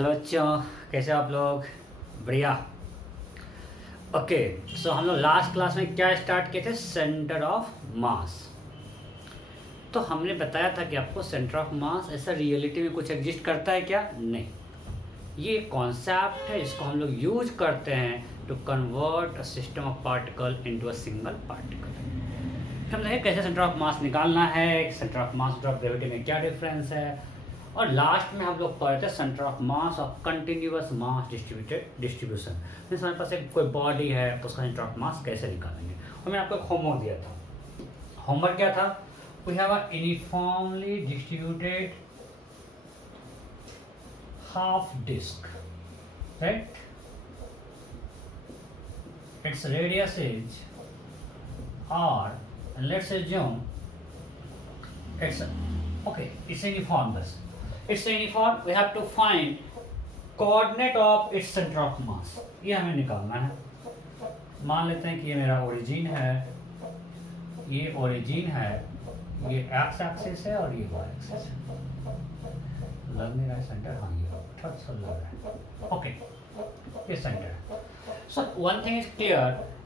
Hello बच्चों, कैसे हो आप लोग? बढ़िया। ओके, सो हम लोग लास्ट क्लास में क्या स्टार्ट किए थे? Centre of mass. तो हमने बताया था कि आपको सेंटर ऑफ मास ऐसा रियलिटी में कुछ एग्जिस्ट करता है क्या? नहीं, ये कॉन्सेप्ट है, इसको हम लोग यूज करते हैं to convert a system of particle into a single particle. हम देखें कैसे सेंटर ऑफ मास निकालना है, सेंटर ऑफ मास और ग्रेविटी में क्या डिफरेंस है, और लास्ट में हम लोग पढ़े थे centre of mass of continuous mass distributed distribution. Means हमारे पास एक कोई बॉडी है तो उसका सेंटर ऑफ मास कैसे निकालेंगे। और मैंने आपको एक होमवर्क दिया था। होमवर्क क्या था? We have a uniformly distributed half disc, right? its radius is r, and let's assume it's uniform. Thus it's uniform, we have to find coordinate of its center of mass. ये हमें निकालना है। मान लेते हैं कि ये मेरा ओरिजिन है, ये ओरिजिन है, ये एक्स एक्सिस है और ये वाई एक्सिस है। लग नहीं रहा है सेंटर? हाँ, ये थोड़ा सा लग रहा है। ओके, ये सेंटर है। So one thing is clear,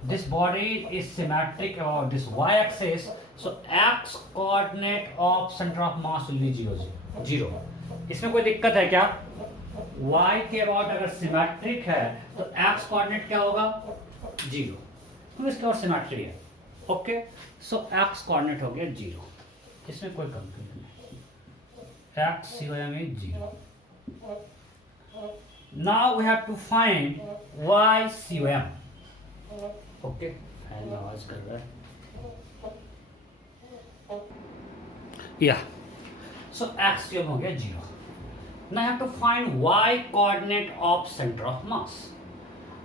this body is symmetric about this y-axis, so x coordinate of center of mass will be 0. इसमें कोई दिक्कत है क्या? y के अबाउट अगर सिमेट्रिक है तो x कोऑर्डिनेट क्या होगा? 0, तो इसके और सिमेट्री है। ओके, सो x कोऑर्डिनेट हो गया 0, इसमें कोई कंफ्यूजन नहीं। x COM is 0. Now we have to find y COM. Okay, fan आवाज कर रहा है। Yeah, so x COM हो गया 0. Now I have to find y coordinate of center of mass.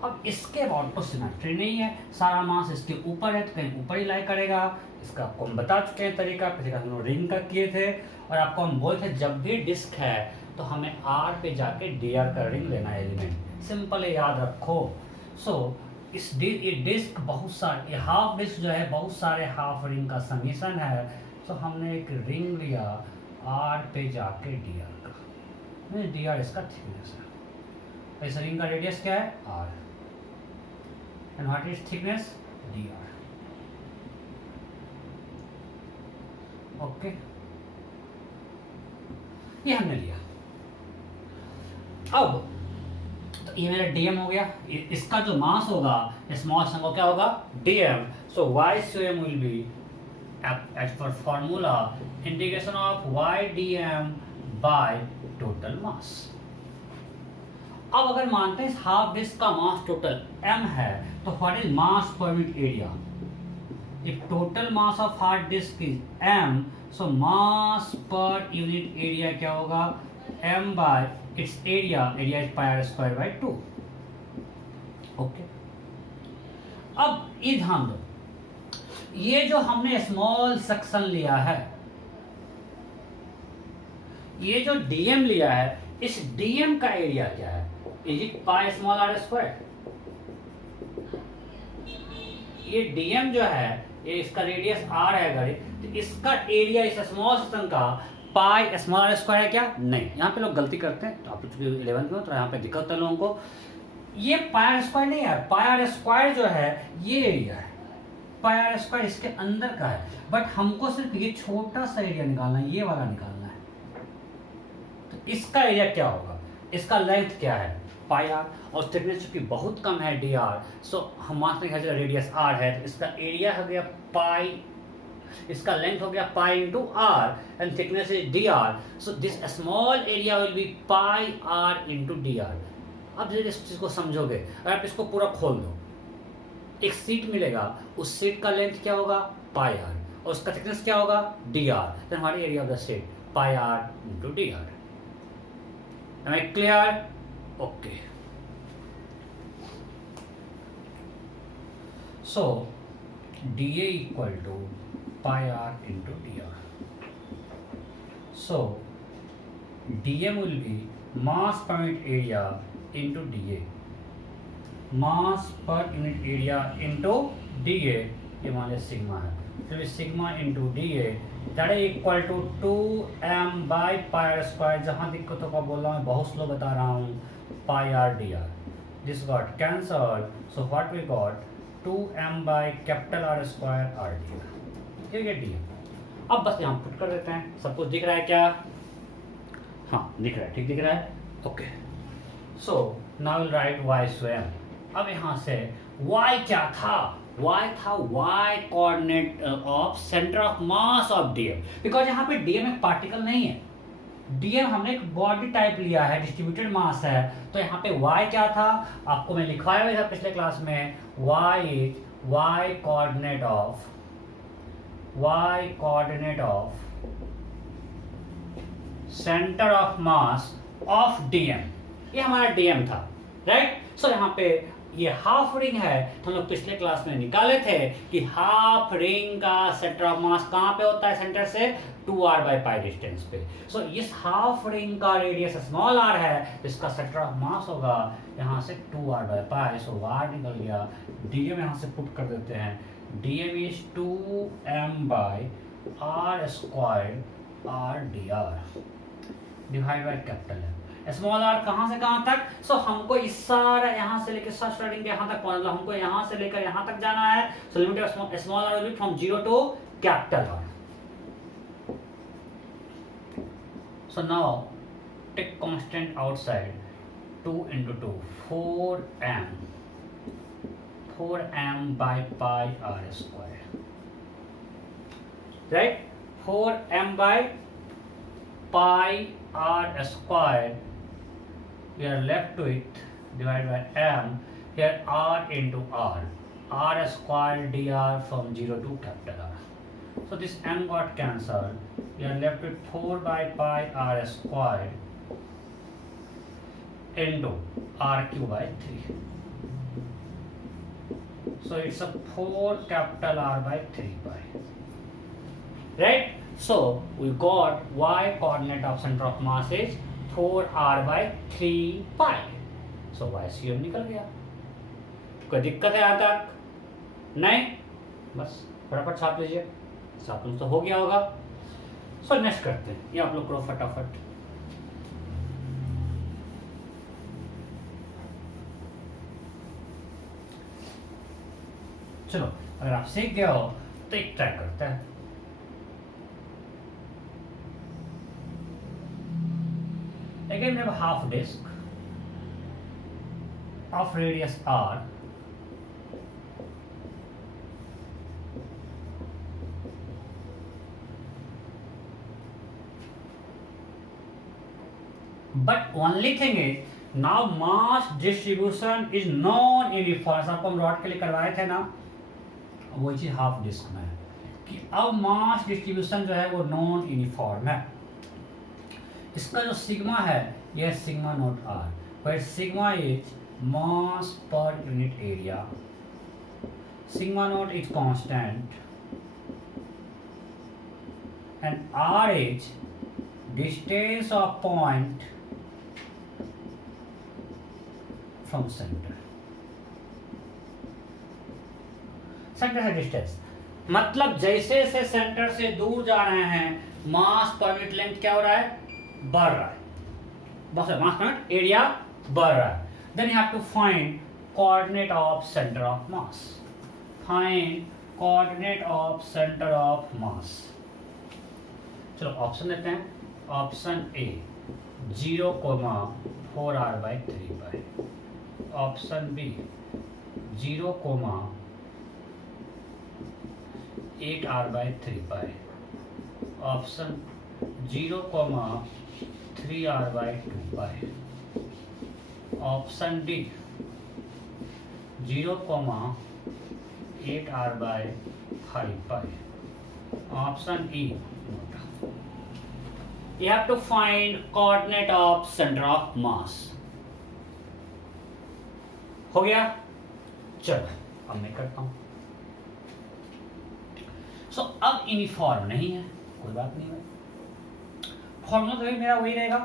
अब इसके अबाउट तो सिमेट्री नहीं है, सारा मास इसके ऊपर है तो कहीं ऊपर ही लाई करेगा। इसका आपको हम बता चुके हैं तरीका, पिछले हम लोग रिंग का किए थे, और आपको हम बोलते थे जब भी डिस्क है तो हमें R पे जाके dr का रिंग लेना है एलिमेंट। सिंपल है, याद रखो। सो ये डिस्क बहुत सारे, ये हाफ डिस्क जो है बहुत सारे हाफ रिंग का समीशन है। सो हमने एक रिंग लिया R पे जाके dr का, dr इसका थिकनेस है। इस रिंग का रेडियस क्या है? R, and what is thickness? dr। Okay, ये हमने लिया। अब तो ये मेरा dm हो गया, इसका जो मास होगा स्मॉल सम को क्या होगा? dm। So y COM will be as per formula integration of y dm by total mass. अब अगर मानते हैं इस हाफ डिस्क का मास टोटल m है तो what is mass per unit area? If total mass of hard disc is m, so mass per unit area क्या होगा? m by its area is pi r square by 2. Okay, अब ये ध्यान दो, ये जो हमने स्मॉल सेक्शन लिया है, ये जो dm लिया है, इस dm का एरिया क्या है? Is it pi small r square? ये dm जो है, ये इसका रेडियस r है, अगर तो इसका एरिया इस स्मॉल सेक्शन का पाई स्मॉल r स्क्वायर है क्या? नहीं। यहाँ पे लोग गलती करते हैं, तो आप लोग 11th में तो यहाँ पे दिक्कत होता है लोगों को। ये पाई r स्क्वायर नहीं है, पाई r स्क्वायर जो है ये एरिया है, पाई r स्क्वायर इसके अंदर का है, बट हमको सिर्फ ये छोटा सा एरिया निकालना है, ये वाला निकालना है। तो इसका एरिया क्या होगा? इसका लेंथ क्या है? पाई r, और थिकनेस चूंकि बहुत कम है dr, सो हम मानते हैं रेडियस r है तो इसका एरिया हो गया पाई, इसका लेंथ हो गया pi into r, and thickness is dr, so this small area will be pi r into dr। अब जब इस चीज को समझोगे, अगर आप इसको पूरा खोल दो, एक सीट मिलेगा, उस सीट का लेंथ क्या होगा? पाई r, और उसका थिकनेस क्या होगा? dr, देन हमारी area of the sheet pi r into dr। Am I clear? Okay, so dA equal to pi r into dr. So dm will be mass per unit area into dA. Mass per unit area into dA, ये मान लिया sigma है। will be sigma into dA that is equal to 2m by pi r square. जहाँ दिक्कतों का बोल रहा हूँ बहुत स्लो बता रहा हूँ, pi r dr. This got cancelled, so what we got 2m by capital R square r dr. ठीक है dr. अब बस यहाँ पुट कर देते हैं. सब कुछ दिख रहा है क्या? हाँ दिख रहा है, ठीक दिख रहा है. Okay so now will write y स्वयं. अब यहाँ से y क्या था? y था y coordinate of centre of mass of dm. Because यहाँ पे dm एक पार्टिकल नहीं है, dm हमने एक बॉडी टाइप लिया है, डिस्ट्रीब्यूटेड मास है. तो यहाँ पे y क्या था? आपको मैं लिखवाया हुआ था पिछले क्लास में. y is y coordinate of centre of mass of dm. ये हमारा dm था, राइट. सो यहाँ पे ये हाफ रिंग है, तो हम लोग पिछले क्लास में निकाले थे कि हाफ रिंग का सेंटर ऑफ मास कहाँ पे होता है? सेंटर से 2r बाई पाई डिस्टेंस पे. सो इस हाफ रिंग का रेडियस स्मॉल r है, इसका सेंटर ऑफ मास होगा यहाँ से 2r by pi. So r निकल गया. dm यहाँ से पुट कर देते हैं. dm is 2m by r square r dr divide by capital M. Small r कहाँ से कहाँ तक? सो हमको इस सारा यहाँ से लेकर स्टार्टिंग के यहाँ तक पहुँचना, हमको यहाँ से लेकर यहाँ तक जाना है. So limit of small r will be from 0 to capital R. So now take constant outside. 2 into 2 4m by pi r square, right? 4m by pi r square, we are left with divided by m. Here r into r square dr from 0 to capital R. So this m got cancelled. We are left with 4 by pi r square into r cube by 3. So it's a 4 capital R by 3 pi, right? So we got y coordinate of center of mass is 4r by 3 pi. So y CM निकल गया. कोई दिक्कत है यहाँ तक? नहीं. बस फटाफट छाप लीजिए. छापन तो हो गया होगा. सो नेक्स्ट करते हैं, ये आप लोग करो फटाफट. चलो अगर आप सीख गए हो तो एक ट्राई करते हैं. Again we have a half disk of radius r. But only thing is now mass distribution is non-uniform. आपको हम रॉड के लिए करवाए थे ना, वो चीज हाफ डिस्क में है कि अब मास डिस्ट्रीब्यूशन जो है वो नॉन यूनिफॉर्म है. इसका जो सिग्मा है यह सिग्मा नॉट आर, पर sigma is mass per unit area. Sigma naught is constant and r is distance of point from centre. Centre से डिस्टेंस मतलब जैसे से सेंटर से दूर जा रहे हैं मास पर यूनिट लेंथ क्या हो रहा है? बढ़ रहा है. बस मास पर यूनिट एरिया बढ़ रहा है. Then you have to find coordinate of centre of mass. Find coordinate of centre of mass. चलो ऑप्शन देते हैं. Option A 0,4r by 3 pi. Option B 0,8r by 3 pi. Option 0,3r by 2 pi. Option D 0,8r by 5 pi. Option E. You have to find coordinate of center of mass. हो गया. चलो अब मैं करता हूं. सो अब यूनिफॉर्म नहीं है, कोई बात नहीं है. फॉर्मूला तो मेरा वही रहेगा.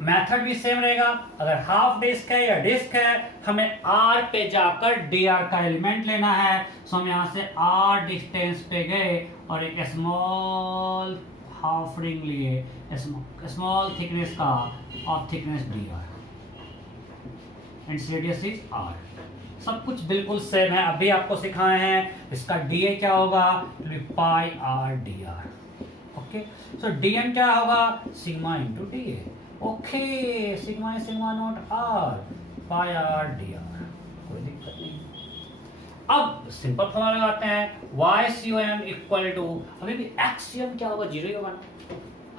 मेथड भी सेम रहेगा। अगर हाफ डिस्क है या डिस्क है, हमें आर पे जाकर डी आर का एलिमेंट लेना है। सो हम यहाँ से आर डिस्टेंस पे गए और एक स्मॉल हाफ रिंग लिए, स्मॉल थिकनेस का, और thickness d r and radius is r. सब कुछ बिल्कुल सेम है। अभी आपको सिखाए हैं इसका डी ए क्या होगा, pi R D r. Okay, so d m क्या होगा, sigma into D A. Okay, sigma sigma naught r, pi R D r, कोई दिक्कत नहीं। अब सिंपल फॉर्मूला लगाते हैं, y c o m equal to, अभी भी एक्स सी एम क्या होगा, जीरो ही होगा।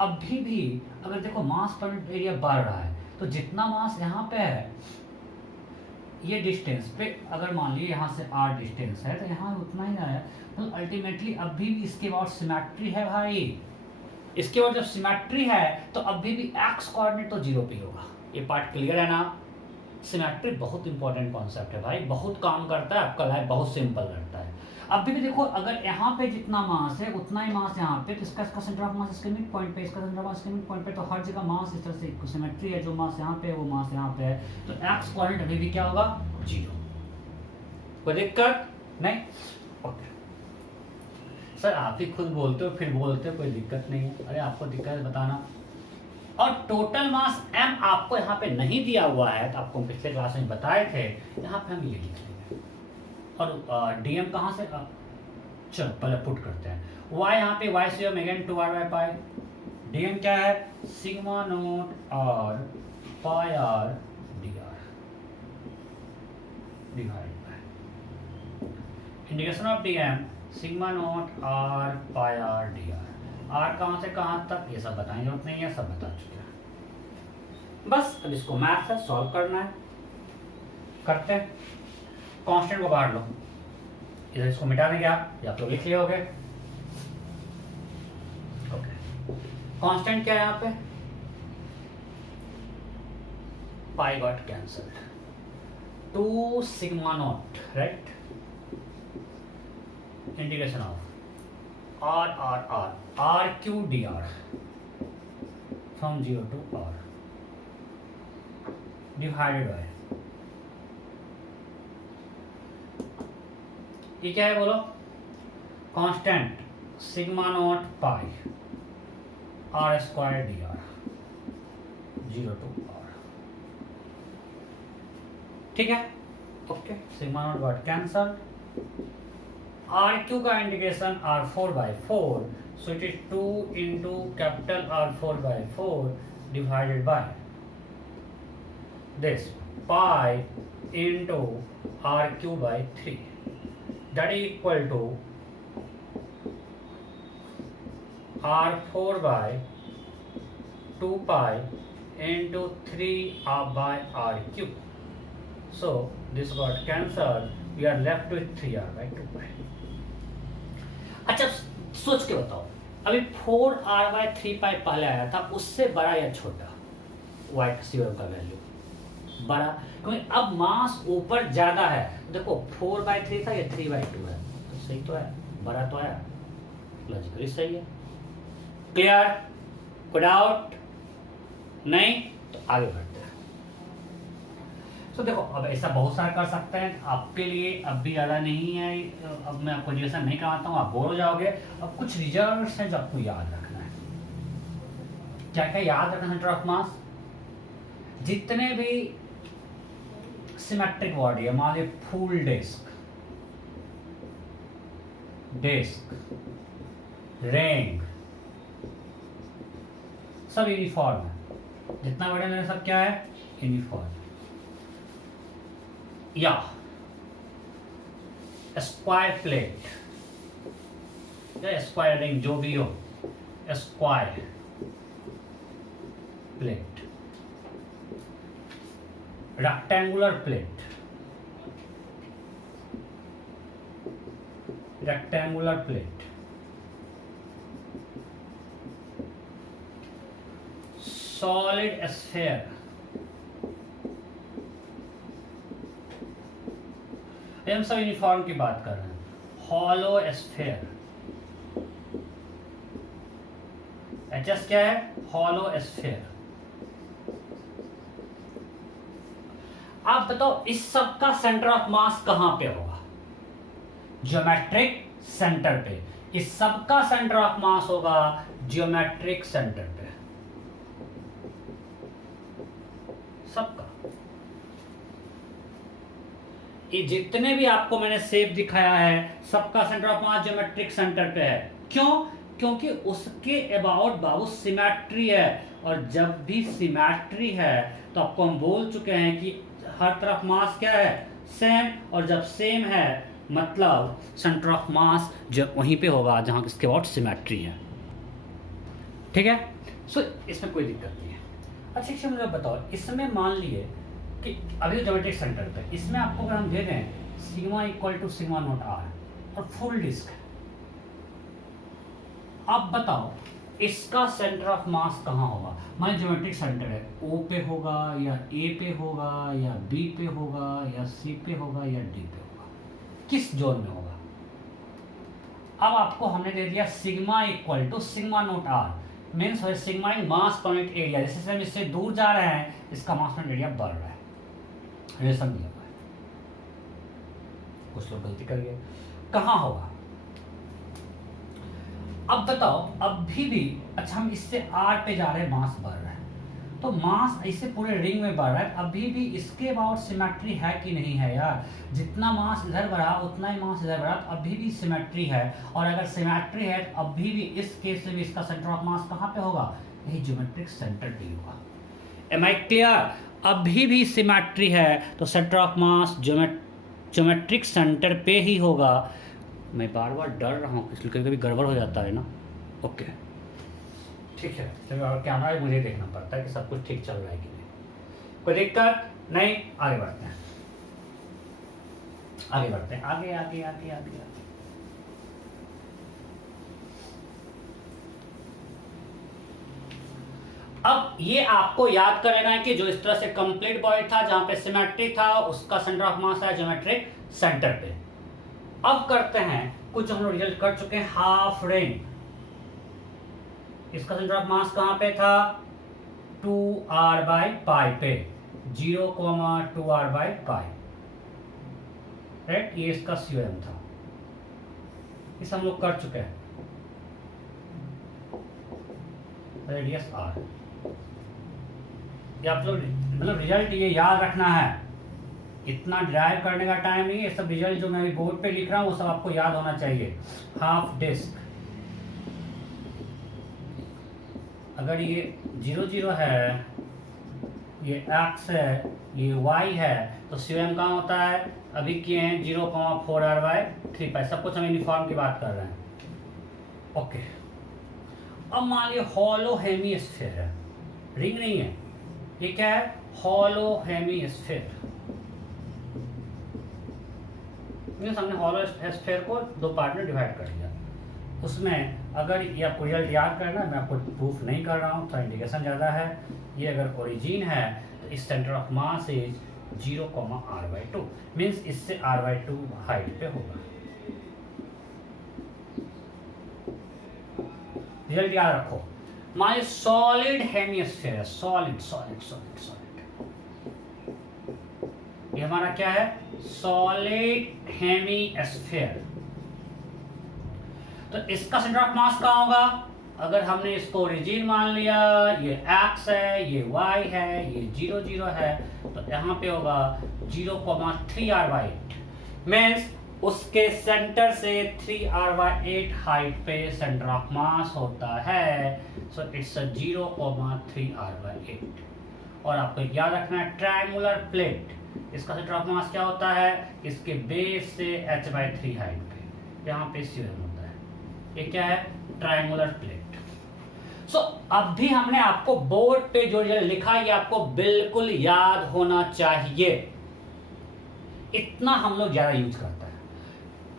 अभी भी अगर देखो मास पर यूनिट एरिया बढ़ रहा है, तो जितना मास यहाँ पे है, ये डिस्टेंस पे अगर मान लीजिए यहाँ से r डिस्टेंस है, तो यहाँ उतना ही आया, तो अल्टीमेटली अभी भी इसके बाद सिमेट्री है भाई। इसके बाद जब सिमेट्री है तो अभी भी x कोऑर्डिनेट तो जीरो पे होगा। ये पार्ट क्लियर है ना। सिमेट्री बहुत इंपॉर्टेंट कॉन्सेप्ट है भाई, बहुत काम करता है, आपका लाइफ बहुत सिंपल करता है। अभी भी देखो, अगर यहाँ पे जितना मास है उतना ही मास यहाँ पे, तो इसका सेंटर ऑफ मास इसके मिड पॉइंट पे, इसका सेंटर ऑफ मास इसके मिड पॉइंट पे, तो हर जगह मास इस तरह से सिमेट्री है। जो मास यहाँ पे है वो मास यहाँ पे है, तो x कोऑर्डिनेट अभी भी क्या होगा, जीरो। कोई दिक्कत नहीं। ओके सर, आप ही खुद बोलते हो फिर बोलते हो कोई दिक्कत नहीं है। अरे आपको दिक्कत है बताना। और टोटल मास m आपको यहाँ पे नहीं दिया हुआ है, तो आपको पिछले क्लास में बताए थे, यहाँ पे हम ये लिख लेंगे। और डीएम कहाँ से, चलो पहले पुट करते हैं। y यहाँ पे y से again 2r by pi, DM क्या है, sigma note r pi r dr divide by integration of DM sigma note r pi r dr। r कहाँ से कहाँ तक ये सब बताने की जरूरत नहीं है, सब बता चुके हैं। बस अब इसको मैथ से सॉल्व करना है, करते हैं। कांस्टेंट को बाहर लो, इधर इसको मिटा देंगे आप लोग लिख लिए होगे। ओके, कांस्टेंट क्या है यहाँ पे, pi got cancelled, 2 sigma not, right, integration of r r r r q dr from 0 to r divided by, ये क्या है बोलो, constant sigma not pi r square dr 0 to r। ठीक है, okay, sigma not got cancel. R cube का integration r4/4, so it is 2 into capital R4/4 divided by this pi into r3/3, that is equal to r4/2 pi into 3/r3. So this got cancelled, we are left with 3r/2 pi। अच्छा सोच के बताओ, अभी 4r/3 pi पहले आया था, उससे बड़ा या छोटा y का वैल्यू, बड़ा, क्योंकि अब मास ऊपर ज्यादा है। देखो 4/3 था, ये 3/2 है, तो सही तो है, बड़ा तो है, लॉजिकली सही है। क्लियर, कोई डाउट नहीं, तो आगे बढ़ते हैं। तो देखो अब ऐसा बहुत सारा कर सकते हैं आपके लिए, अब भी ज़्यादा नहीं है, अब मैं आपको रिजर्वेशन नहीं कराता हूँ, आप बोर हो जाओगे। अब कुछ रिजल्ट्स हैं जो आपको याद रखना है। क्या क्या याद रखना, सेंटर ऑफ मास, जितने भी सिमेट्रिक बॉडी है, मान लीजिए फुल डिस्क, रिंग, सब यूनिफॉर्म है, जितना बड़े में सब क्या है, यूनिफॉर्म। या स्क्वायर प्लेट या स्क्वायर रिंग, जो भी हो, square plate, rectangular plate, solid sphere, हम सब यूनिफॉर्म की बात कर रहे हैं। हॉलो स्फीयर, एचएस क्या है, हॉलो स्फीयर, आप बताओ इस सब का सेंटर ऑफ मास कहां पे होगा? ज्योमेट्रिक सेंटर पे। इस सब का सेंटर ऑफ मास होगा ज्योमेट्रिक सेंटर पे, सबका। ये जितने भी आपको मैंने शेप दिखाया है सबका centre of mass geometric centre पे है। क्यों? क्योंकि उसके अबाउट बाबू सिमेट्री है, और जब भी सिमेट्री है तो आपको हम बोल चुके हैं कि हर तरफ मास क्या है? सेम। और जब सेम है मतलब सेंटर ऑफ मास जो वहीं पे होगा जहां इसके अबाउट सिमेट्री है। ठीक है? सो इसमें कोई दिक्कत नहीं है। अच्छा मुझे बताओ, इसमें मान लिए कि अभी ज्योमेट्रिक सेंटर पे, इसमें आपको अगर हम दे दें sigma equal to sigma naught r और फुल डिस्क है, अब बताओ इसका सेंटर ऑफ मास कहाँ होगा? मान ज्योमेट्रिक सेंटर है, ओ पे होगा या ए पे होगा या बी पे होगा या सी पे होगा या डी पे होगा, किस जोन में होगा? अब आपको हमने दे दिया sigma equal to sigma naught r, means sigma in mass point area. जैसे हम इससे दूर जा रहे हैं इसका मास पॉइंट एरिया बढ़ रहा है। रिलेशन दिया हुआ है, कुछ लोग गलती कर गए। कहाँ होगा? अब बताओ अभी भी, अच्छा हम इससे आर पे जा रहे हैं, मास बढ़ रहा है, तो मास इससे पूरे रिंग में बढ़ रहा है, अभी भी इसके अबाउट सिमेट्री है कि नहीं है यार? जितना मास इधर बढ़ा उतना ही मास इधर बढ़ा, अभी भी सिमेट्री है। और अगर सिमेट्री है तो अभी भी इस केस में भी इसका सेंटर ऑफ मास कहाँ पे होगा? यही ज्योमेट्रिक सेंटर पे होगा। Am I clear? अभी भी सिमेट्री है तो centre of mass geometric centre पे ही होगा। मैं बार बार डर रहा हूँ, इसलिए कभी कभी गड़बड़ हो जाता है ना। ओके ठीक है, चलो और कैमरा भी मुझे देखना पड़ता है कि सब कुछ ठीक चल रहा है कि नहीं। कोई दिक्कत नहीं, आगे बढ़ते हैं, आगे बढ़ते हैं, आगे आगे आगे आगे आगे। अब ये आपको याद कर लेना है कि जो इस तरह से कंप्लीट बॉडी था जहां पे सिमेट्री था उसका सेंटर ऑफ मास है ज्योमेट्रिक सेंटर पे। अब करते हैं कुछ हम लोग रिजल्ट कर चुके हैं। हाफ रिंग, इसका सेंटर ऑफ मास कहां पे था? 2r/π पे, 0,2r/π। राइट, ये इसका COM था, इस हम लोग कर चुके हैं। रेडियस r, ये आप लोग मतलब रिजल्ट ये याद रखना है, इतना ड्राइव करने का टाइम नहीं है। सब रिजल्ट जो मैं अभी बोर्ड पे लिख रहा हूँ वो सब आपको याद होना चाहिए। हाफ डिस्क, अगर ये 0 0 है, ये x है, ये y है, तो COM कहाँ होता है? अभी किए हैं 0,4r/3π। सब कुछ हम यूनिफॉर्म की बात कर रहे हैं। ओके, अब मान लिया हॉलो हेमीस्फीयर है, रिंग नहीं है, ये क्या है? Hollow hemisphere. हमने हॉलो हेमीस्फीयर को दो पार्ट में डिवाइड कर दिया। उसमें अगर ये आपको रिजल्ट याद करना, मैं आपको प्रूफ नहीं कर रहा हूँ, थोड़ा इंडिकेशन ज़्यादा है। ये अगर ओरिजिन है तो इस centre of mass is 0,r/2, means इससे r/2 हाइट पे होगा। रिजल्ट याद रखो। मान सॉलिड हेमीस्फीयर है, सॉलिड सॉलिड सॉलिड सॉलिड, ये हमारा क्या है? Solid hemisphere. तो इसका सेंटर ऑफ मास कहाँ होगा? अगर हमने इसको ओरिजिन मान लिया, ये x है, ये y है, ये 0 0 है, तो यहाँ पे होगा 0,3r/8, मीन्स उसके सेंटर से 3r/8 हाइट पे सेंटर ऑफ मास होता है। So it's 0,3r/8। और आपको याद रखना है ट्रायंगुलर प्लेट, इसका सेंटर ऑफ मास क्या होता है? इसके बेस से h/3 हाइट पे, यहाँ पे COM होता है। ये क्या है? Triangular plate. सो अब भी हमने आपको बोर्ड पे जो लिखा ये आपको बिल्कुल याद होना चाहिए, इतना हम लोग ज्यादा यूज करते हैं।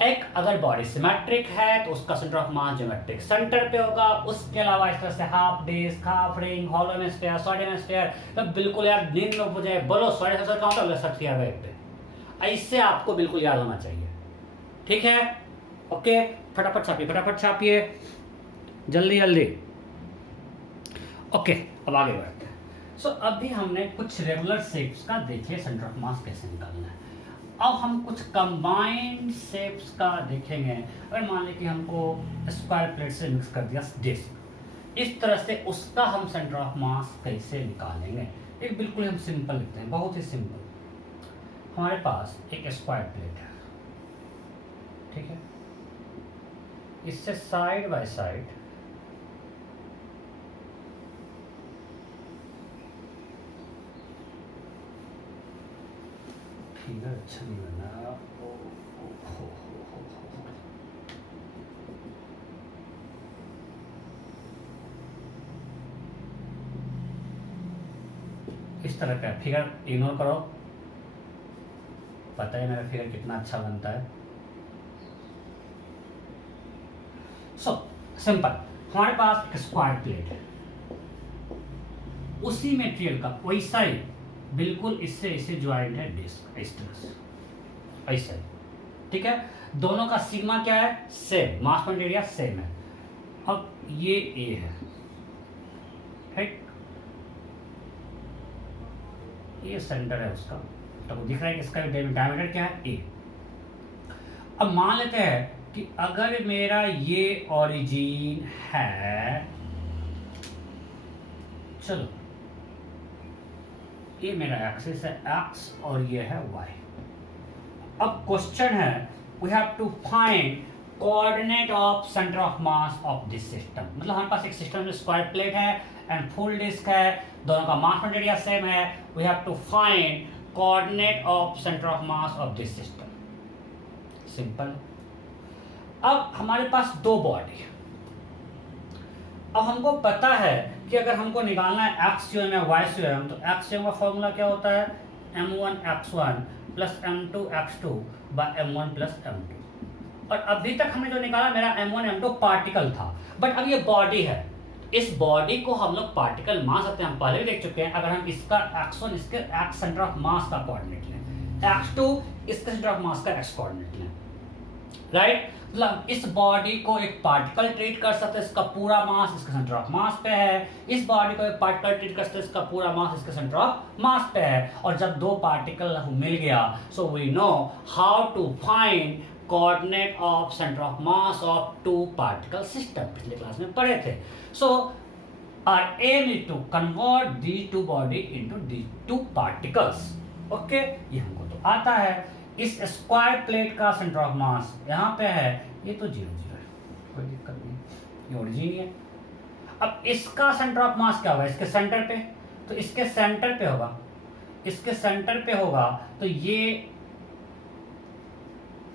एक अगर बॉडी सिमेट्रिक है तो उसका centre of mass geometric centre पे होगा। उसके अलावा इस तरह से half disc, half ring, hollow hemisphere, solid hemisphere, तो बिल्कुल यार नींद में मुझे बोलो सॉलिड हेमीस्फीयर कहाँ होता है? सकती है पे। ऐसे आपको बिल्कुल याद होना चाहिए, ठीक है? ओके, फटाफट छापिए, फटाफट छापिए, जल्दी जल्दी। ओके, अब आगे बढ़ते हैं। सो अभी हमने कुछ रेगुलर शेप्स का देखे सेंटर ऑफ मास कैसे निकालना है। अब हम कुछ कंबाइंड शेप्स का देखेंगे। अगर मान लें कि हमको स्क्वायर प्लेट से मिक्स कर दिया डिस्क, इस तरह से उसका हम सेंटर ऑफ मास कैसे निकालेंगे। एक बिल्कुल हम सिंपल लिखते हैं, बहुत ही सिंपल। हमारे पास एक स्क्वायर प्लेट है, ठीक है, इससे साइड बाय साइड फिगर अच्छा नहीं बना। इस तरह का फिगर इग्नोर करो, पता है मेरा फिगर कितना अच्छा बनता है। सिंपल, हमारे पास एक स्क्वायर प्लेट है, उसी मटेरियल का वैसा ही बिल्कुल इससे इसे ज्वाइंट है डिस्क, इस तरह से ऐसे, ठीक है। दोनों का सिग्मा क्या है, सेम, मास पॉइंट एरिया सेम है। अब ये ए है, ठीक, ये सेंटर है उसका, तो दिख रहा है कि इसका डायमीटर क्या है, ए। अब मान लेते हैं कि अगर मेरा ये ओरिजिन है, चलो ये मेरा एक्सिस है एक्स और ये है वाई। अब क्वेश्चन है, we have to find coordinate of centre of mass of this system. मतलब हमारे पास एक सिस्टम में स्क्वायर प्लेट है एंड फुल डिस्क है, दोनों का मास पॉइंट एरिया सेम है। We have to find coordinate of centre of mass of this system. Simple. अब हमारे पास दो बॉडी है। अब हमको पता है कि अगर हमको निकालना है एक्स थ्योरम या वाई थ्योरम, तो एक्स थ्योरम का फॉर्मूला क्या होता है, m1 x1 plus m2 x2 by m1 plus m2। और अभी तक हमने जो निकाला मेरा m1 m2 पार्टिकल था, बट अब ये बॉडी है। इस बॉडी को हम लोग पार्टिकल मास आते हैं, हम पहले भी देख चुके हैं। अगर हम इसका x1 इसके x सेंटर ऑफ मास का कोऑर्डिनेट लें, x2 इसके सेंटर ऑफ मास का x कोऑर्डिनेट लें, राइट। मतलब इस बॉडी को एक पार्टिकल ट्रीट कर सकते हैं, इसका पूरा मास इसके सेंटर ऑफ मास पे है। इस बॉडी को एक पार्टिकल ट्रीट कर सकते हैं, इसका पूरा मास इसके सेंटर ऑफ मास पे है। और जब दो पार्टिकल मिल गया, so we know how to find coordinate of centre of mass of two particle system, पिछले क्लास में पढ़े थे। So our aim is to convert these two body into these two particles. Okay, ये हमको तो आता है। इस स्क्वायर प्लेट का सेंटर ऑफ मास यहाँ पे है, ये तो 0 0 है, कोई दिक्कत नहीं, ये ओरिजिन है। अब इसका सेंटर ऑफ मास क्या होगा, इसके सेंटर पे, तो इसके सेंटर पे होगा, इसके सेंटर पे होगा, तो ये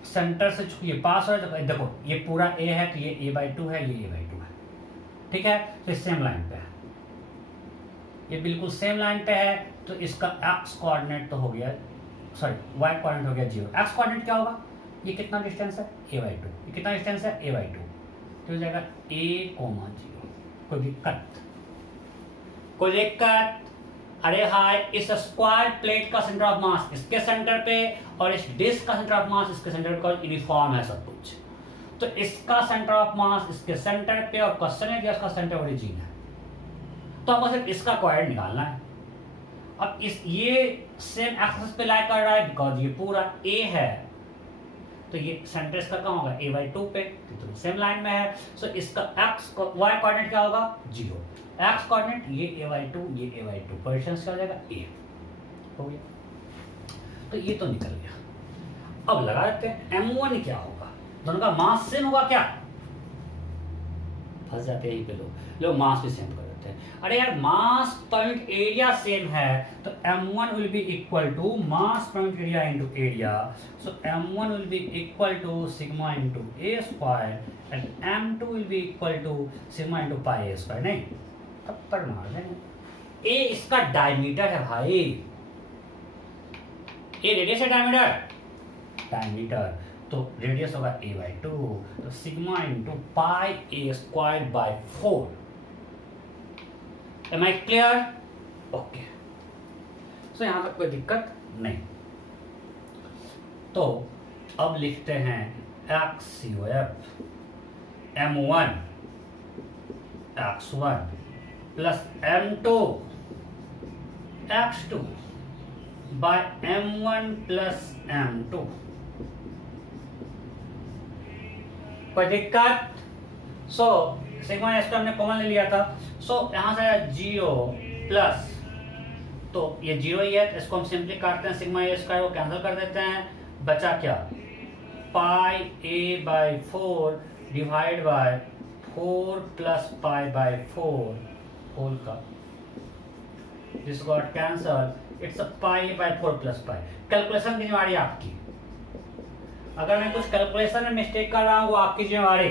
सेंटर से चूंकि ये पास हो रहा है, तो देखो ये पूरा ए है, तो ये a/2 है, ये a/2 है, ठीक है। तो सेम लाइन पे है, ये बिल्कुल सेम लाइन पे है, तो इसका एक्स कोऑर्डिनेट तो हो गया, सॉरी वाई कोऑर्डिनेट हो गया 0। एक्स कोऑर्डिनेट क्या होगा, ये कितना डिस्टेंस है a/2, ये कितना डिस्टेंस है a/2, तो हो जाएगा a,0। कोई दिक्कत, कोई दिक्कत? अरे हाय, इस स्क्वायर प्लेट का सेंटर ऑफ मास इसके सेंटर पे और इस डिस्क का सेंटर ऑफ मास इसके सेंटर पे यूनिफॉर्म है सब कुछ। तो इसका सेंटर ऑफ मास इसके सेंटर पे और क्वेश्चन है कि इसका सेंटर ओरिजिन है, तो हमको सिर्फ इसका कोऑर्डिनेट निकालना है। अब इस ये सेम एक्सिस पे लाई कर रहा है बिकॉज ये पूरा ए है, तो ये सेंटर इसका कहाँ होगा, a/2 पे, तो सेम लाइन में है। सो इसका एक्स वाई कोऑर्डिनेट क्या होगा, 0। एक्स कोऑर्डिनेट ये a/2, ये a/2, पोजीशन क्या हो जाएगा, a हो गया। तो ये तो निकल गया। अब लगा देते हैं m1 क्या होगा, दोनों का मास सेम होगा क्या, फंस जाते हैं यहीं पे लोग मास भी सेम कर देते हैं। अरे यार, मास पॉइंट एरिया सेम है, तो m1 will be equal to mass point area into area. So m1 will be equal to sigma into a square and m2 will be equal to sigma into pi a square. नहीं, थप्पड़ मार देंगे। a इसका diameter है भाई, a radius है, diameter, तो radius होगा a/2, तो sigma into pi a square by 4। Am I clear? Okay, so यहां तक कोई दिक्कत नहीं। तो अब लिखते हैं XCOF m1 x1 plus m2 x2 by m1 plus m2। कोई दिक्कत? सो सिग्मा एस हमने कॉमन ले लिया था। सो यहां से 0 प्लस, तो ये 0 ही है, तो इसको हम सिंपली काटते हैं, सिग्मा ए स्क्वायर को कैंसिल कर देते हैं, बचा क्या, pi A by 4 divide by 4 plus pi by 4 whole का, this got cancel, it's a pi by 4 plus pi. Calculation की जिम्मेवारी आपकी, अगर मैं कुछ कैलकुलेशन में मिस्टेक कर रहा हूँ वो आपकी जिम्मेवारी।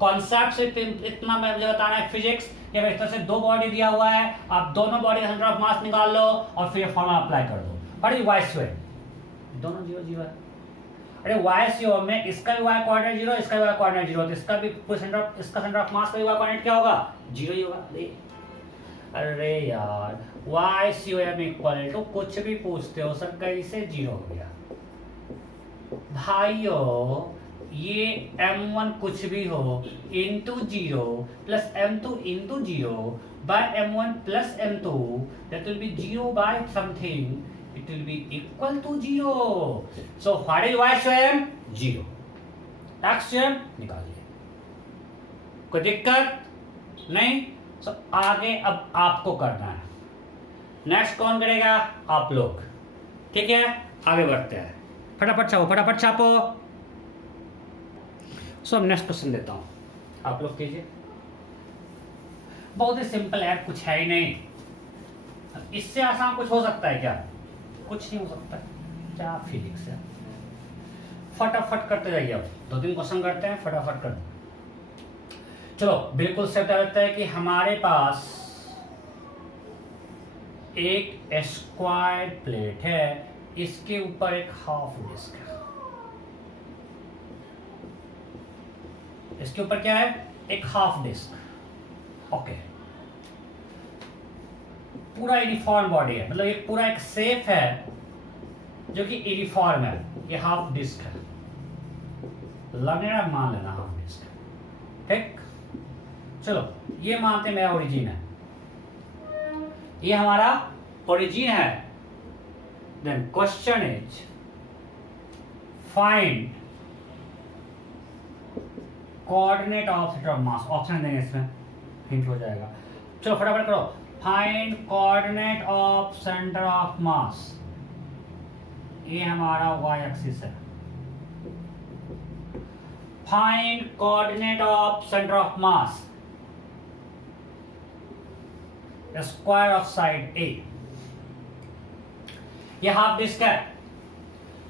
कॉन्सेप्ट से इतना मुझे बताना है फिजिक्स, कि अगर इस तरह से दो बॉडी दिया हुआ है, आप दोनों बॉडी का सेंटर ऑफ मास निकाल लो और फिर फॉर्मूला अप्लाई कर दो। बड़ी वाइस वे, दोनों 0 0 है। अरे वाइस यो में इसका भी y कोऑर्डिनेट 0, इसका भी y कोऑर्डिनेट 0, तो इसका भी सेंटर ऑफ, इसका सेंटर ऑफ मास का भी y कोऑर्डिनेट क्या होगा, 0 ही होगा। अरे यार y COM इक्वल टू कुछ भी पूछते हो सर, कैसे 0 हो गया भाइयों? ये m1 कुछ भी हो into 0 plus m2 into 0 by m1 plus m2, that will be 0 by something, it will be equal to 0. So what is y स्वयं 0, x स्वयं निकालिए, कोई दिक्कत नहीं। so आगे अब आपको करना है, नेक्स्ट कौन करेगा, आप लोग, ठीक है? आगे बढ़ते हैं, फटाफट छापो, फटाफट छापो। सो नेक्स्ट क्वेश्चन देता हूँ, आप लोग कीजिए। बहुत ही सिंपल है, कुछ है ही नहीं, इससे आसान कुछ हो सकता है क्या? कुछ नहीं हो सकता, क्या फिजिक्स है। फटाफट करते जाइए, अब 2-3 क्वेश्चन करते हैं, फटाफट कर। चलो बिल्कुल सेट रहता है कि हमारे पास एक स्क्वायर प्लेट है, इसके ऊपर एक हाफ डिस्क है, इसके ऊपर क्या है, एक हाफ डिस्क। ओके, पूरा यूनिफॉर्म बॉडी है, मतलब ये पूरा एक शेप है जो कि यूनिफॉर्म है, ये हाफ डिस्क है, लगेगा मान लेना हाफ डिस्क, ठीक? चलो ये मानते मेरा ओरिजिन है, ये हमारा ओरिजिन है। Then question is find coordinate of centre of mass. Option देंगे इसमें, हिंट हो जाएगा। चलो फटाफट करो, find coordinate of centre of mass, ये हमारा y एक्सिस है। Find coordinate of centre of mass, square of side A, ये हाफ डिस्क है।